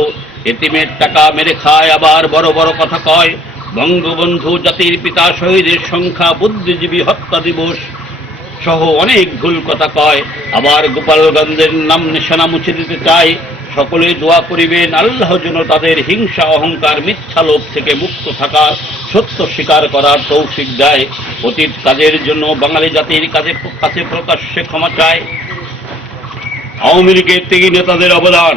এতিমের টাকা মেরে খায়, আবার বড় বড় কথা কয়। বঙ্গবন্ধু জাতির পিতা, শহীদের সংখ্যা, বুদ্ধিজীবী হত্যা দিবস সহ অনেক ভুল কথা কয়। আবার গোপালগঞ্জের নাম নিশানা মুছে দিতে চায়। সকলে দোয়া করিবেন আল্লাহ যেন তাদের হিংসা অহংকার মিথ্যা লোভ থেকে মুক্ত থাকার, সত্য স্বীকার করার তৌফিক দেয়। অতীত কাজের জন্য বাঙালি জাতির কাছে প্রকাশ্যে ক্ষমা চায়। আওয়ামী লীগের ত্যাগী নেতাদের অবদান।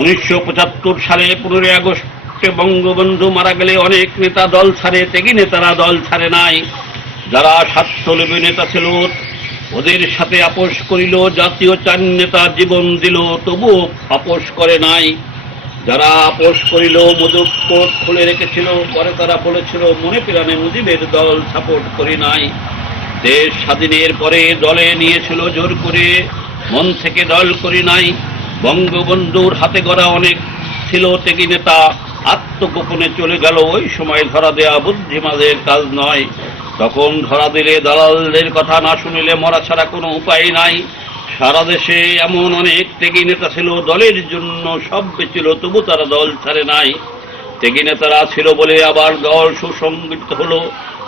1975 সালে 15 আগস্টে বঙ্গবন্ধু মারা গেলে অনেক নেতা দল ছাড়ে, ত্যাগী নেতারা দল ছাড়ে নাই। যারা স্বার্থলোভী নেতা ছিল ওদের সাথে আপোষ করিল, জাতীয় চার নেতা জীবন দিল তবুও আপোষ করে নাই। যারা আপোষ করিল মধুর কোট খুলে রেখেছিল, পরে তারা বলেছিল মনে প্রাণে মুজিবের দল সাপোর্ট করি নাই। দেশ স্বাধীনের পরে দলে নিয়েছিল জোর করে, মন থেকে দল করি নাই। বঙ্গবন্ধুর হাতে গড়া অনেক ছিল ত্যাগী নেতা, আত্মগোপনে চলে গেল। ওই সময় ধরা দেয়া বুদ্ধিমানের কাজ নয়। তখন ধরা দিলে দালালদের কথা না শুনিলে মরা ছাড়া কোনো উপায় নাই। সারা দেশে এমন অনেক ত্যাগী নেতা ছিল, দলের জন্য সব বেছিল তবু তারা দল ছাড়ে নাই। ত্যাগী নেতারা ছিল বলে আবার দল সুসংগঠিত হলো,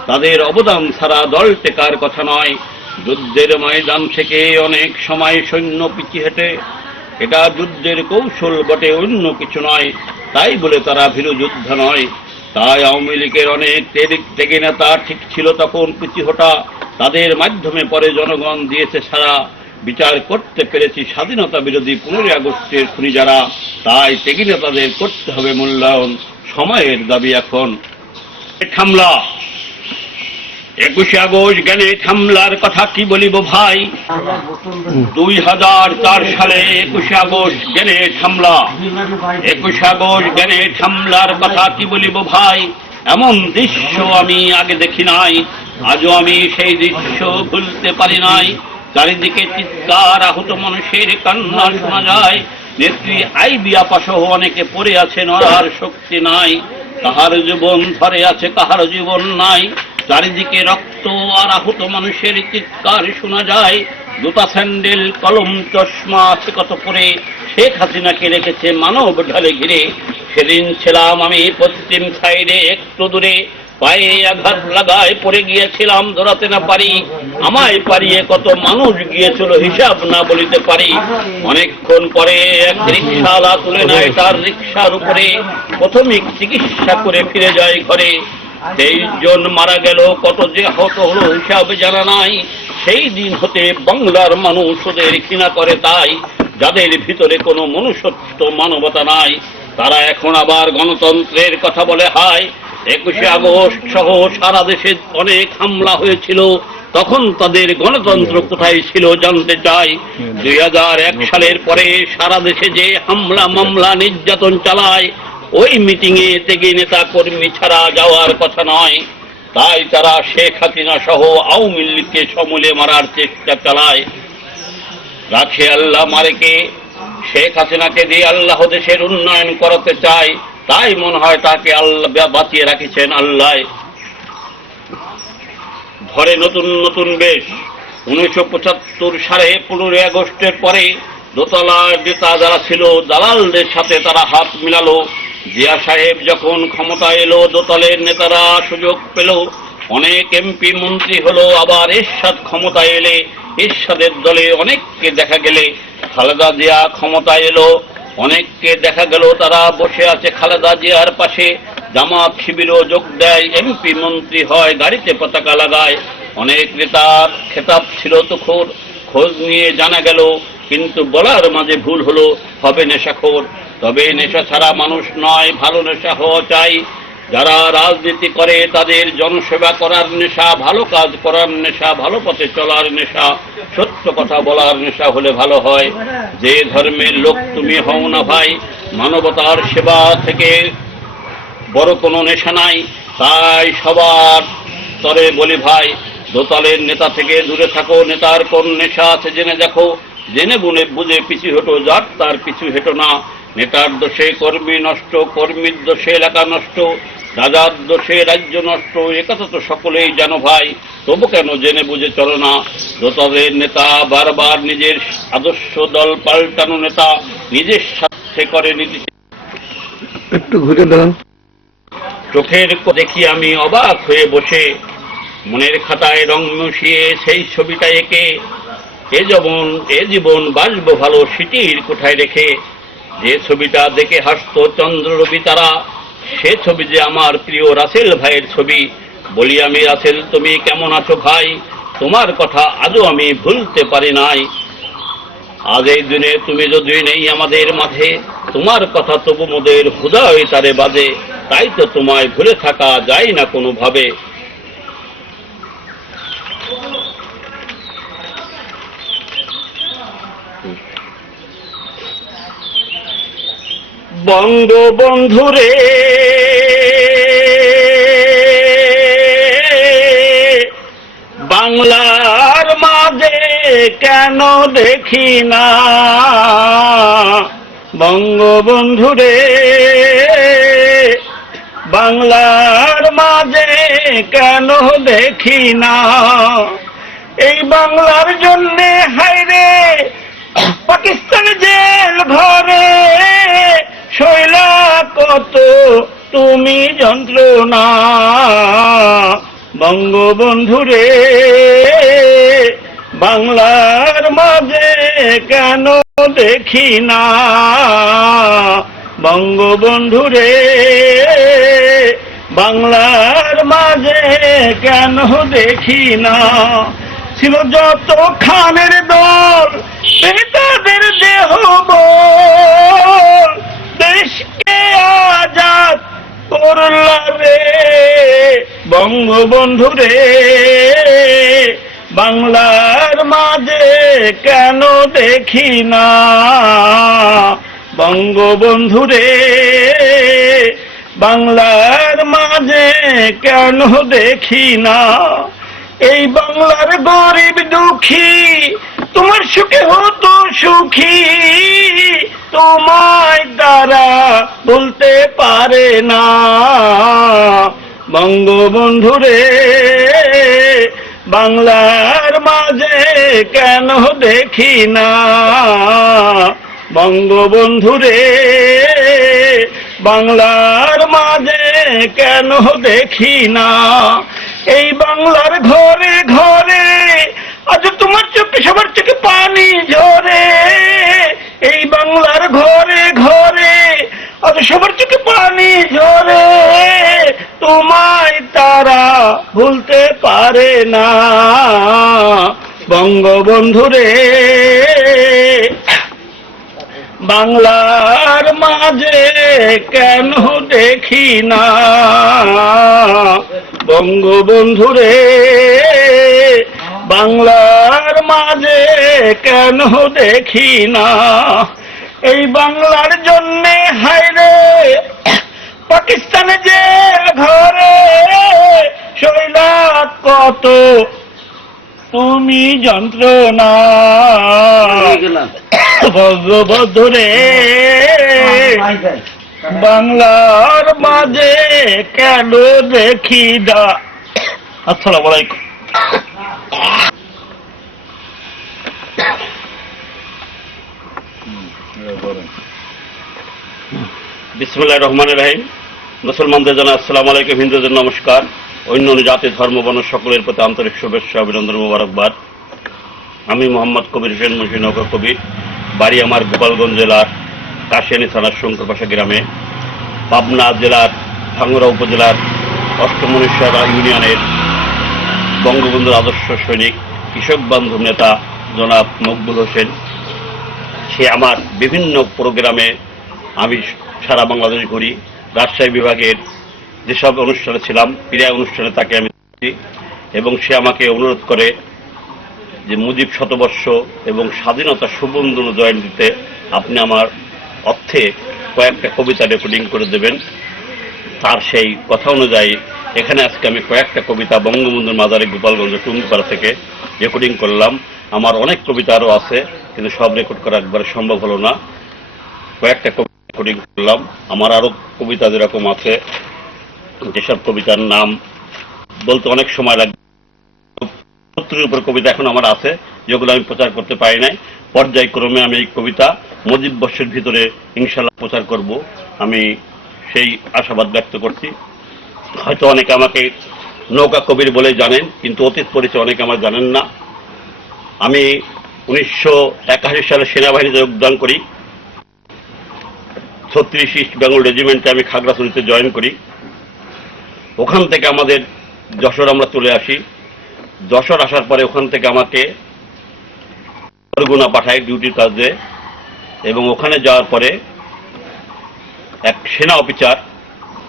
তাদের অবদান ছাড়া দল টেকার কথা নয়। যুদ্ধের ময়দান থেকে অনেক সময় সৈন্য পিছিয়ে হেঁটে, এটা যুদ্ধের কৌশল বটে, অন্য কিছু নয়। তাই বলে তারা ভীরু যোদ্ধা নয়। তাই আওয়ামী লীগের অনেক ত্যাগী নেতা ঠিক ছিল তখন পিছু হটা, তাদের মাধ্যমে পরে জনগণ দিয়েছে সারা। বিচার করতে পেরেছি স্বাধীনতা বিরোধী 15 আগস্টের খুনি যারা, তাই ত্যাগী নেতাদের করতে হবে মূল্যায়ন, সময়ের দাবি এখন। হামলা 21 আগস্ট গ্রেনেড হামলার কথা কি বলিব ভাই। 2004 সালে 21 আগস্ট গ্রেনেড হামলা, 21 আগস্ট গ্রেনেড হামলার কথা কি বলিব ভাই। এমন দৃশ্য আমি আগে দেখি নাই, আজও আমি সেই দৃশ্য ভুলতে পারি নাই। চারিদিকে চিৎকার, আহত মানুষের কান্না শোনা যায়। নেত্রী আইবি আপা সহ অনেকে পড়ে আছে, নড়ার শক্তি নাই। কাহার জীবন ধরে আছে, কাহার জীবন নাই। চারিদিকে রক্ত আর আহত মানুষের চিৎকার শোনা যায়। জুতা স্যান্ডেল কলম চশমা আছে কত পরে, শেখ হাসিনাকে রেখেছে মানব ঢালে ঘিরে। সেদিন ছিলাম আমি পশ্চিম সাইডে একটু দূরে, পায়ে আঘাত লাগায় পড়ে গিয়েছিলাম, ধরাতে না পারি। আমায় পারিয়ে কত মানুষ গিয়েছিল, হিসাব না বলিতে পারি। অনেকক্ষণ পরে এক রিকশাওয়ালা তুলে নেয় তার রিকশার উপরে, প্রাথমিক চিকিৎসা করে ফিরে যায় ঘরে। 23 জন মারা গেল, কত যে আহত হলো হিসাব জানা নাই। সেই দিন হতে বাংলার মানুষ ওদের ঘৃণা করে, তাই যাদের ভিতরে কোনো মনুষ্যত্ব মানবতা নাই তারা এখন আবার গণতন্ত্রের কথা বলে। হায়, 21শে আগস্ট সহ সারা দেশে অনেক হামলা হয়েছিল, তখন তাদের গণতন্ত্র কোথায় ছিল জানতে চাই। 2001 সালের পরে সারা দেশে যে হামলা মামলা নির্যাতন চালায়, ওই মিটিংয়ে থেকে নেতা কর্মী ছাড়া যাওয়ার কথা নয়। তাই তারা শেখ হাসিনা সহ আওয়ামী লীগকে সমূলে মারার চেষ্টা চালায়। রাখে আল্লাহ মারেকে, শেখ হাসিনাকে দিয়ে আল্লাহ দেশের উন্নয়ন করাতে চায়, তাই মনে হয় তাকে আল্লাহ বাঁচিয়ে রাখিছেন আল্লাহ। ঘরে নতুন নতুন বেশ। 1975 সালে 15 আগস্টের পরে দোতলার নেতা যারা ছিল, দালালদের সাথে তারা হাত মিলালো। জিয়া সাহেব যখন ক্ষমতা এলো, দোতলের নেতারা সুযোগ পেল, অনেক এমপি মন্ত্রী হলো। আবার এরশাদ ক্ষমতা এলে এরশাদের দলে অনেককে দেখা গেলে। খালেদা জিয়া ক্ষমতা এলো, অনেককে দেখা গেল তারা বসে আছে খালেদা জিয়ার পাশে। জামাত শিবিরও যোগ দেয়, এমপি মন্ত্রী হয়, গাড়িতে পতাকা লাগায়। অনেক নেতার খেতাব ছিল তখন, খোঁজ নিয়ে জানা গেল, কিন্তু বলার মাঝে ভুল হলো, হবে নেশাখোর। তবে নেশা ছাড়া মানুষ নয়, ভালো নেশা হওয়া চাই। যারা রাজনীতি করে তাদের জনসেবা করার নেশা, ভালো কাজ করার নেশা, ভালো পথে চলার নেশা, সত্য কথা বলার নেশা হলে ভালো হয়। যে ধর্মের লোক তুমি হও না ভাই, মানবতার সেবা থেকে বড় কোনো নেশা নাই। তাই সবার স্তরে বলি ভাই, দোতলের নেতা থেকে দূরে থাকো। নেতার কোন নেশা আছে জেনে দেখো, জেনে বুঝে পিছু হেঁটো, যার তার পিছু হেঁটো না। নেতার দোষে কর্মী নষ্ট, কর্মীর দোষে এলাকা নষ্ট, রাজার দোষে রাজ্য নষ্ট, একথা তো সকলেই জানো ভাই, তবু কেন জেনে বুঝে চলো না। দোতলের নেতা বারবার নিজের আদর্শ দল পাল্টানো নেতা, নিজের স্বার্থে করে নীতি। একটু ঘুরে দাঁড়ান। চোখের দেখি আমি অবাক হয়ে বসে, মনের খাতায় রং মিশিয়ে সেই ছবিটা এঁকে, এ জীবন বাঁচবো ভালো সিটির কোঠায় রেখে। যে ছবিটা দেখে হাসতো চন্দ্র রবি তারা, সে ছবি যে আমার প্রিয় রাসেল ভাইয়ের ছবি। বলি আমি, রাসেল তুমি কেমন আছো ভাই? তোমার কথা আজও আমি ভুলতে পারি নাই। আজ এই দিনে তুমি যদি নেই আমাদের মাঝে, তোমার কথা তবু মোদের হৃদয় তারে বাজে। তাই তো তোমায় ভুলে থাকা যায় না কোনোভাবে। বঙ্গবন্ধুরে বাংলার মাঝে কেন দেখি না, বঙ্গবন্ধুরে বাংলার মাঝে কেন দেখি না। এই বাংলার জন্যে হায়রে পাকিস্তান জেল ঘরে শৈলা কত তুমি যন্ত্রণা, বঙ্গবন্ধুরে বাংলার মাঝে কেন দেখি না, বঙ্গবন্ধুরে বাংলার মাঝে কেন দেখি না। ছিল যত খানের দল, তাদের দেহ বল, দেশকে আজাদ করলারে, বঙ্গবন্ধুরে বাংলার মাঝে কেন দেখি না, বঙ্গবন্ধুরে বাংলার মাঝে কেন দেখি না। এই বাংলার গরিব দুঃখী তোমার সুখে হতো সুখী, তোমায় দ্বারা বলতে পারে না, বঙ্গবন্ধুরে বাংলার মাঝে কেন দেখি না, বঙ্গবন্ধুরে বাংলার মাঝে কেন দেখি না এই বাংলার ঘরে ঘরে, আজ তোমার চোখে সবার চোখে পানি ঝরে। এই বাংলার ঘরে ঘরে আজ সবার চোখে পানি ঝরে, তোমায় তারা ভুলতে পারে না বঙ্গবন্ধুরে। বাংলার মাঝে কেন দেখি না বঙ্গবন্ধুরে, বাংলার মাঝে কেন দেখি না। এই বাংলার জন্যে হায়রে পাকিস্তানে যে ঘরে, শৈলাত কত তুমি যন্ত্রণা বঙ্গবন্ধুরে। বাংলার মাঝে কেন দেখি না। আসসালামু আলাইকুম। বিসমিল্লাহির রহমানির রহিম। মুসলমানদের জন্য আসসালামু আলাইকুম, হিন্দুদের নমস্কার, অন্য জাতি ধর্ম বর্ণ সকলের প্রতি আন্তরিক শুভেচ্ছা অভিনন্দন মোবারকবাদ। আমি মোহাম্মদ কবির হোসেন মুন্সি নৌকা কবির, বাড়ি আমার গোপালগঞ্জ জেলার কাশিয়ানী থানার শঙ্করপাশা গ্রামে, পাবনা জেলার ভাঙ্গুড়া উপজেলার অষ্টমনীশ্বর ইউনিয়নের বঙ্গবন্ধুর আদর্শ সৈনিক কৃষক বান্ধব নেতা জনাব মকবুল হোসেন। সে আমার বিভিন্ন প্রোগ্রামে আমি সারা বাংলাদেশ ঘুরি। রাজশাহী বিভাগের যেসব অনুষ্ঠানে ছিলাম, ক্রীড়া অনুষ্ঠানে তাকে আমি এবং সে আমাকে অনুরোধ করে যে মুজিব শতবর্ষ এবং স্বাধীনতা সুবন্ধু জয়ন্তীতে আপনি আমার অর্থে কয়েকটা কবিতা রেকর্ডিং করে দেবেন। তার সেই কথা অনুযায়ী এখানে আজকে আমি কয়েকটা কবিতা বঙ্গবন্ধুর মাজারে গোপালগঞ্জ টুঙ্গিপাড়া থেকে রেকর্ডিং করলাম। আমার অনেক কবিতা আরও আছে, কিন্তু সব রেকর্ড করা একবারে সম্ভব হলো না। কয়েকটা কবিতা রেকর্ডিং করলাম। আমার আরও কবিতা যেরকম আছে, যেসব কবিতার নাম বলতে অনেক সময় লাগবে, 70-এর উপর কবিতা এখন আমার আছে, যেগুলো আমি প্রচার করতে পারি নাই। পর্যায়ক্রমে আমি এই কবিতা মুজিব বর্ষের ভিতরে ইনশাল্লাহ প্রচার করব, আমি সেই আশাবাদ ব্যক্ত করছি। হয়তো অনেকে আমাকে নৌকা কবির বলে জানেন, কিন্তু অতীত পরিচয় অনেকে আমার জানেন না। আমি 1981 সালে সেনাবাহিনীতে যোগদান করি। 36 ইস্ট বেঙ্গল রেজিমেন্টে আমি খাগড়াছড়িতে জয়েন করি। ওখান থেকে আমাদের যশোর আমরা চলে আসি। যশোর আসার পরে ওখান থেকে আমাকে বরগুনা পাঠায় ডিউটির কাজে, এবং ওখানে যাওয়ার পরে এক সেনা অফিসার,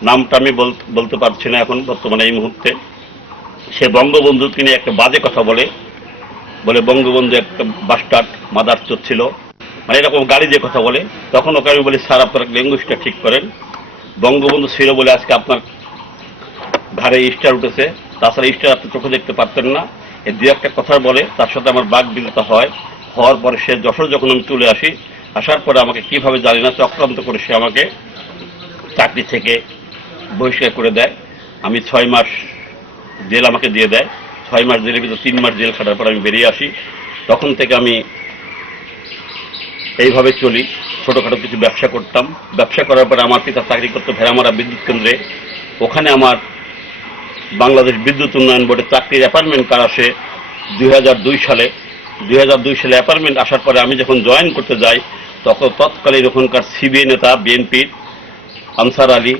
নামটা আমি বলতে পারছি না এখন বর্তমানে এই মুহূর্তে, সে বঙ্গবন্ধুকে নিয়ে একটা বাজে কথা বলে বঙ্গবন্ধু একটা বাস্টার্ড মাদারচোদ ছিল, মানে এরকম গাড়ি দিয়ে কথা বলে। তখন ওকে আমি বলি, স্যার আপনার ল্যাঙ্গুয়েজটা ঠিক করেন, বঙ্গবন্ধু ছিল বলে আজকে আপনার ঘাড়ে স্টার উঠেছে, তাছাড়া স্টার আপনি চোখে দেখতে পারতেন না। এই দু একটা কথা বলে, তার সাথে আমার বাক বিরতা হয়। হওয়ার পরে সে যশোর যখন আমি চলে আসি, আসার পরে আমাকে কিভাবে জানি না চক্রান্ত করে সে আমাকে চাকরি থেকে বহিষ্কার করে দেয়। আমি 6 মাস জেল আমাকে দিয়ে দেয়। 6 মাস জেলের ভিতরে 3 মাস জেল খাটার পর আমি বেরিয়ে আসি। তখন থেকে আমি এইভাবে চলি। ছোটোখাটো কিছু ব্যবসা করতাম। ব্যবসা করার পরে আমার পিতা চাকরি করতো ভেড়ামারা বিদ্যুৎ কেন্দ্রে। ওখানে আমার বাংলাদেশ বিদ্যুৎ উন্নয়ন বোর্ডে চাকরির অ্যাপার্টমেন্ট কার্ড আসে 2002 সালে। 2002 সালে অ্যাপার্টমেন্ট আসার পরে আমি যখন জয়েন করতে যাই, তখন তৎকালীন ওখানকার সিবিআই নেতা বিএনপির আনসার আলী,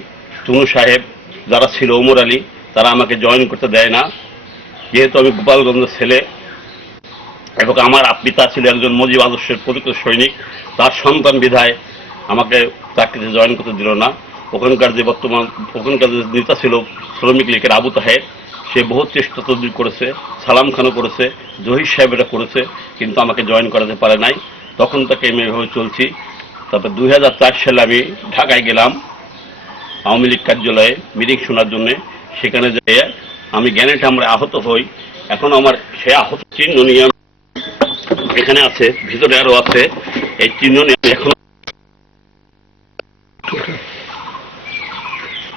চুনু সাহেব যারা ছিল, ওমর আলী, তারা আমাকে জয়েন করতে দেয় না। যেহেতু আমি গোপালগঞ্জের ছেলে এবং আমার পিতা ছিল একজন মুজিব আদর্শের প্রকৃত সৈনিক, তার সন্তান বিধায় আমাকে চাকরিতে জয়েন করতে দিল না। ওখানকার যে নেতা ছিল শ্রমিক লীগের আবু তাহের, সে বহু চেষ্টা তদবির করেছে, সালাম খানও করেছে, জহির সাহেবেরা করেছে, কিন্তু আমাকে জয়েন করাতে পারে নাই। তখন থেকে আমি এভাবে চলছি। তারপর 2004 সালে আমি ঢাকায় গেলাম আওয়ামী লীগ কার্যালয়ে মিটিং শোনার জন্য। সেখানে যেয়ে আমি জ্ঞানেটা আমরা আহত হই। এখন আমার সে আহত চিহ্ন নিয়ে এখানে আছে, ভিতরে আরো আছে, এই চিহ্ন নিয়ে এখন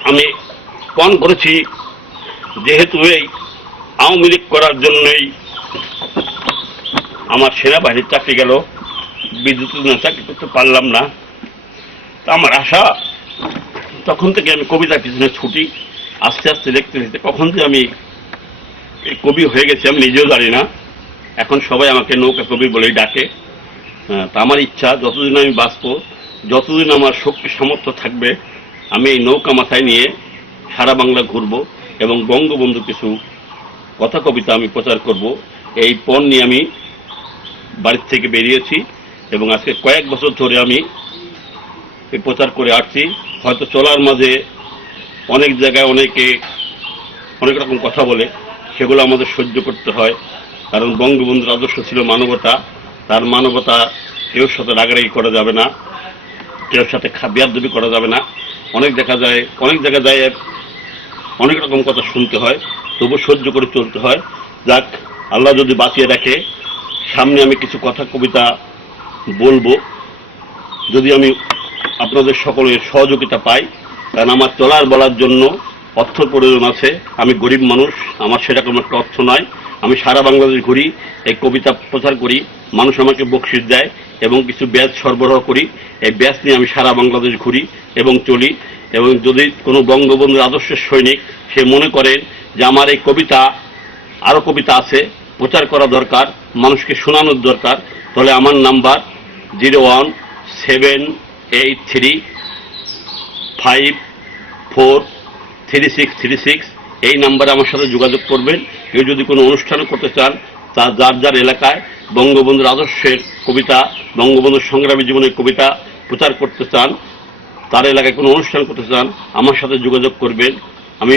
আমি পণ করেছি। যেহেতু এই আওয়ামী লীগ করার জন্যই আমার সেনাবাহিনীর চাকরি গেল, বিদ্যুৎ চাকরি করতে পারলাম না। তা আমার আশা তখন থেকে আমি কবিতার পিছনে ছুটি, আস্তে আস্তে লিখতে লিখতে কখন যে আমি এই কবি হয়ে গেছি আমি নিজেও জানি না। এখন সবাই আমাকে নৌকা কবি বলেই ডাকে। তা আমার ইচ্ছা যতদিন আমি বাঁচব, যতদিন আমার শক্তি সামর্থ্য থাকবে, আমি এই নৌকা মাথায় নিয়ে সারা বাংলা ঘুরব এবং বঙ্গবন্ধু কিছু কথা কবিতা আমি প্রচার করব। এই পণ নিয়ে আমি বাড়ির থেকে বেরিয়েছি এবং আজকে কয়েক বছর ধরে আমি এই প্রচার করে আসছি। হয়তো চলার মাঝে অনেক জায়গায় অনেকে অনেক রকম কথা বলে, সেগুলো আমাদের সহ্য করতে হয়। কারণ বঙ্গবন্ধুর আদর্শ ছিল মানবতা। তার মানবতা কেউর সাথে রাগারাগি করা যাবে না, কেউর সাথে বেয়াদবি করা যাবে না। অনেক জায়গায় যায় অনেক রকম কথা শুনতে হয়, তবু সহ্য করে চলতে হয়। যাক, আল্লাহ যদি বাঁচিয়ে রাখে, সামনে আমি কিছু কথা কবিতা বলবো, যদি আমি আপনাদের সকলের সহযোগিতা পাই। কারণ আমার চলার বলার জন্য অর্থর প্রয়োজন আছে। আমি গরিব মানুষ, আমার সেরকম একটা অর্থ নয়। আমি সারা বাংলাদেশ ঘুরি, এই কবিতা প্রচার করি, মানুষ আমাকে বকশিশ দেয় এবং কিছু ব্যাচ সরবরাহ করি। এই ব্যাচ নিয়ে আমি সারা বাংলাদেশ ঘুরি এবং চলি। এবং যদি কোনো বঙ্গবন্ধুর আদর্শের সৈনিক সে মনে করেন যে আমার এই কবিতা, আরও কবিতা আছে, প্রচার করা দরকার, মানুষকে শোনানোর দরকার, তাহলে আমার নাম্বার 01783543636। এই নাম্বারে আমার সাথে যোগাযোগ করবেন। কেউ যদি কোনো অনুষ্ঠান করতে চান, তা যার যার এলাকায় বঙ্গবন্ধুর আদর্শের কবিতা, বঙ্গবন্ধুর সংগ্রামী জীবনের কবিতা প্রচার করতে চান, তার এলাকায় কোনো অনুষ্ঠান করতে চান, আমার সাথে যোগাযোগ করবেন। আমি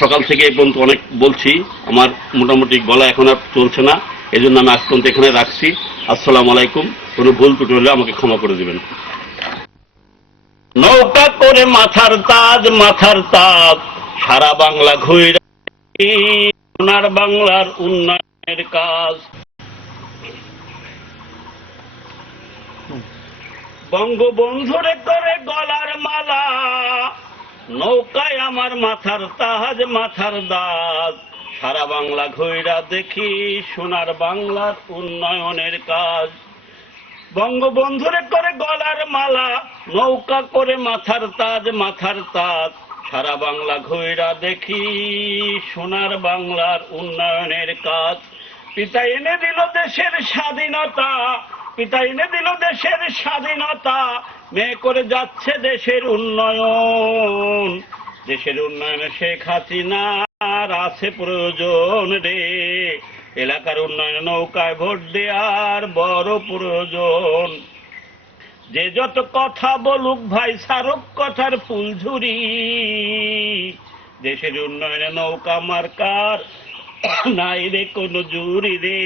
সকাল থেকে এই পর্যন্ত অনেক বলছি, আমার মোটামুটি গলা এখন আর চলছে না, এই জন্য আমি আজ পর্যন্ত এখানে রাখছি। আসসালামু আলাইকুম। কোনো ভুল ত্রুটি হলে আমাকে ক্ষমা করে দেবেন। নৌকা করে মাথার তাজ সারা বাংলা ঘুরে, সোনার বাংলার উন্নয়নের কাজ। বঙ্গবন্ধুরে করে গলার মালা, নৌকায় আমার মাথার দাজ। সারা বাংলা ঘুইরা দেখি, সোনার বাংলার উন্নয়নের কাজ। বঙ্গবন্ধুরে করে গলার মালা, নৌকা করে মাথার তাজ। সারা বাংলা ঘুইরা দেখি, সোনার বাংলার উন্নয়নের কাজ। পিতা এনে দিল দেশের স্বাধীনতা, মেয়ে করে যাচ্ছে দেশের উন্নয়ন। দেশের উন্নয়নে শেখ হাসিনার আছে প্রয়োজন রে, এলাকার উন্নয়নে নৌকায় ভোট দেওয়ার বড় প্রয়োজন। যে যত কথা বলুক ভাই, সারুক কথার ফুলঝুরি, দেশের উন্নয়নে নৌকা মার্কার নাই রে কোনো জুরি রে।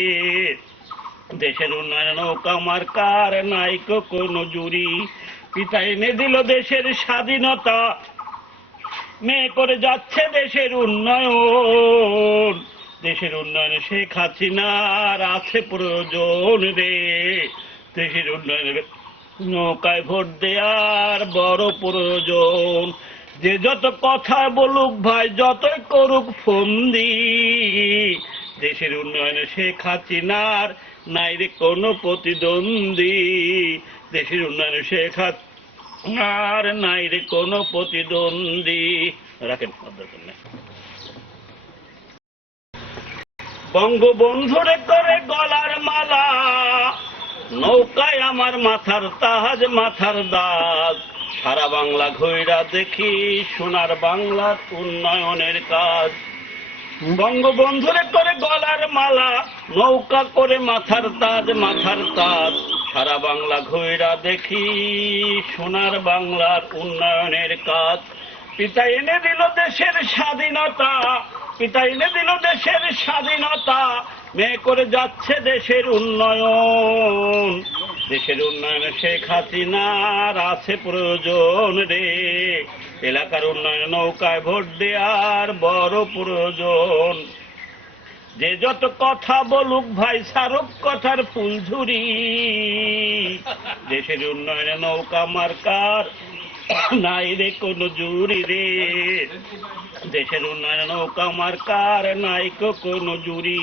দেশের উন্নয়নে নৌকা মার্কার নাই কোনো জুরি। পিতা এনে দিল দেশের স্বাধীনতা, মেয়ে করে যাচ্ছে দেশের উন্নয়ন। দেশের উন্নয়নে শেখ হাসিনার আছে প্রয়োজন রে, দেশের উন্নয়নে নৌকায় ভোট দেওয়ার বড় প্রয়োজন। যে যত কথা বলুক ভাই, যতই করুক ফন্দি, দেশের উন্নয়নে শেখ হাসিনার নাই রে কোনো প্রতিদ্বন্দ্বী। দেশের উন্নয়নে শেখ হাসিনার নাই রে কোনো প্রতিদ্বন্দ্বী। রাখেন। বঙ্গবন্ধুরে করে গলার মালা, নৌকায় আমার মাথার দাজ। সারা বাংলা ঘুইরা দেখি, সোনার বাংলার উন্নয়নের কাজ। বঙ্গবন্ধুরে করে গলার মালা, নৌকা করে মাথার তাজ। সারা বাংলা ঘুইরা দেখি, সোনার বাংলার উন্নয়নের কাজ। পিতা এনে দিল দেশের স্বাধীনতা, মেয়ে করে যাচ্ছে দেশের উন্নয়ন। দেশের উন্নয়নে শেখ হাসিনার আছে প্রয়োজন রে, এলাকার উন্নয়নে নৌকায় ভোট দেওয়ার বড় প্রয়োজন। যে যত কথা বলুক ভাই, সারুক কথার ফুলঝুরি, দেশের উন্নয়নে নৌকা মার্কার নাই রে কোনো জুরি রে। দেশের উন্নয়নে নৌকা মার্কার নাই কোনো জুরি।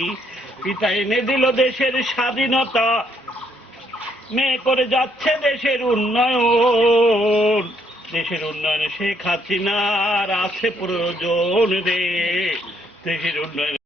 পিতা এনে দিল দেশের স্বাধীনতা, মেয়ে করে যাচ্ছে দেশের উন্নয়ন। দেশের উন্নয়নে শেখ হাসিনার আছে প্রয়োজন রে, দেশের উন্নয়নে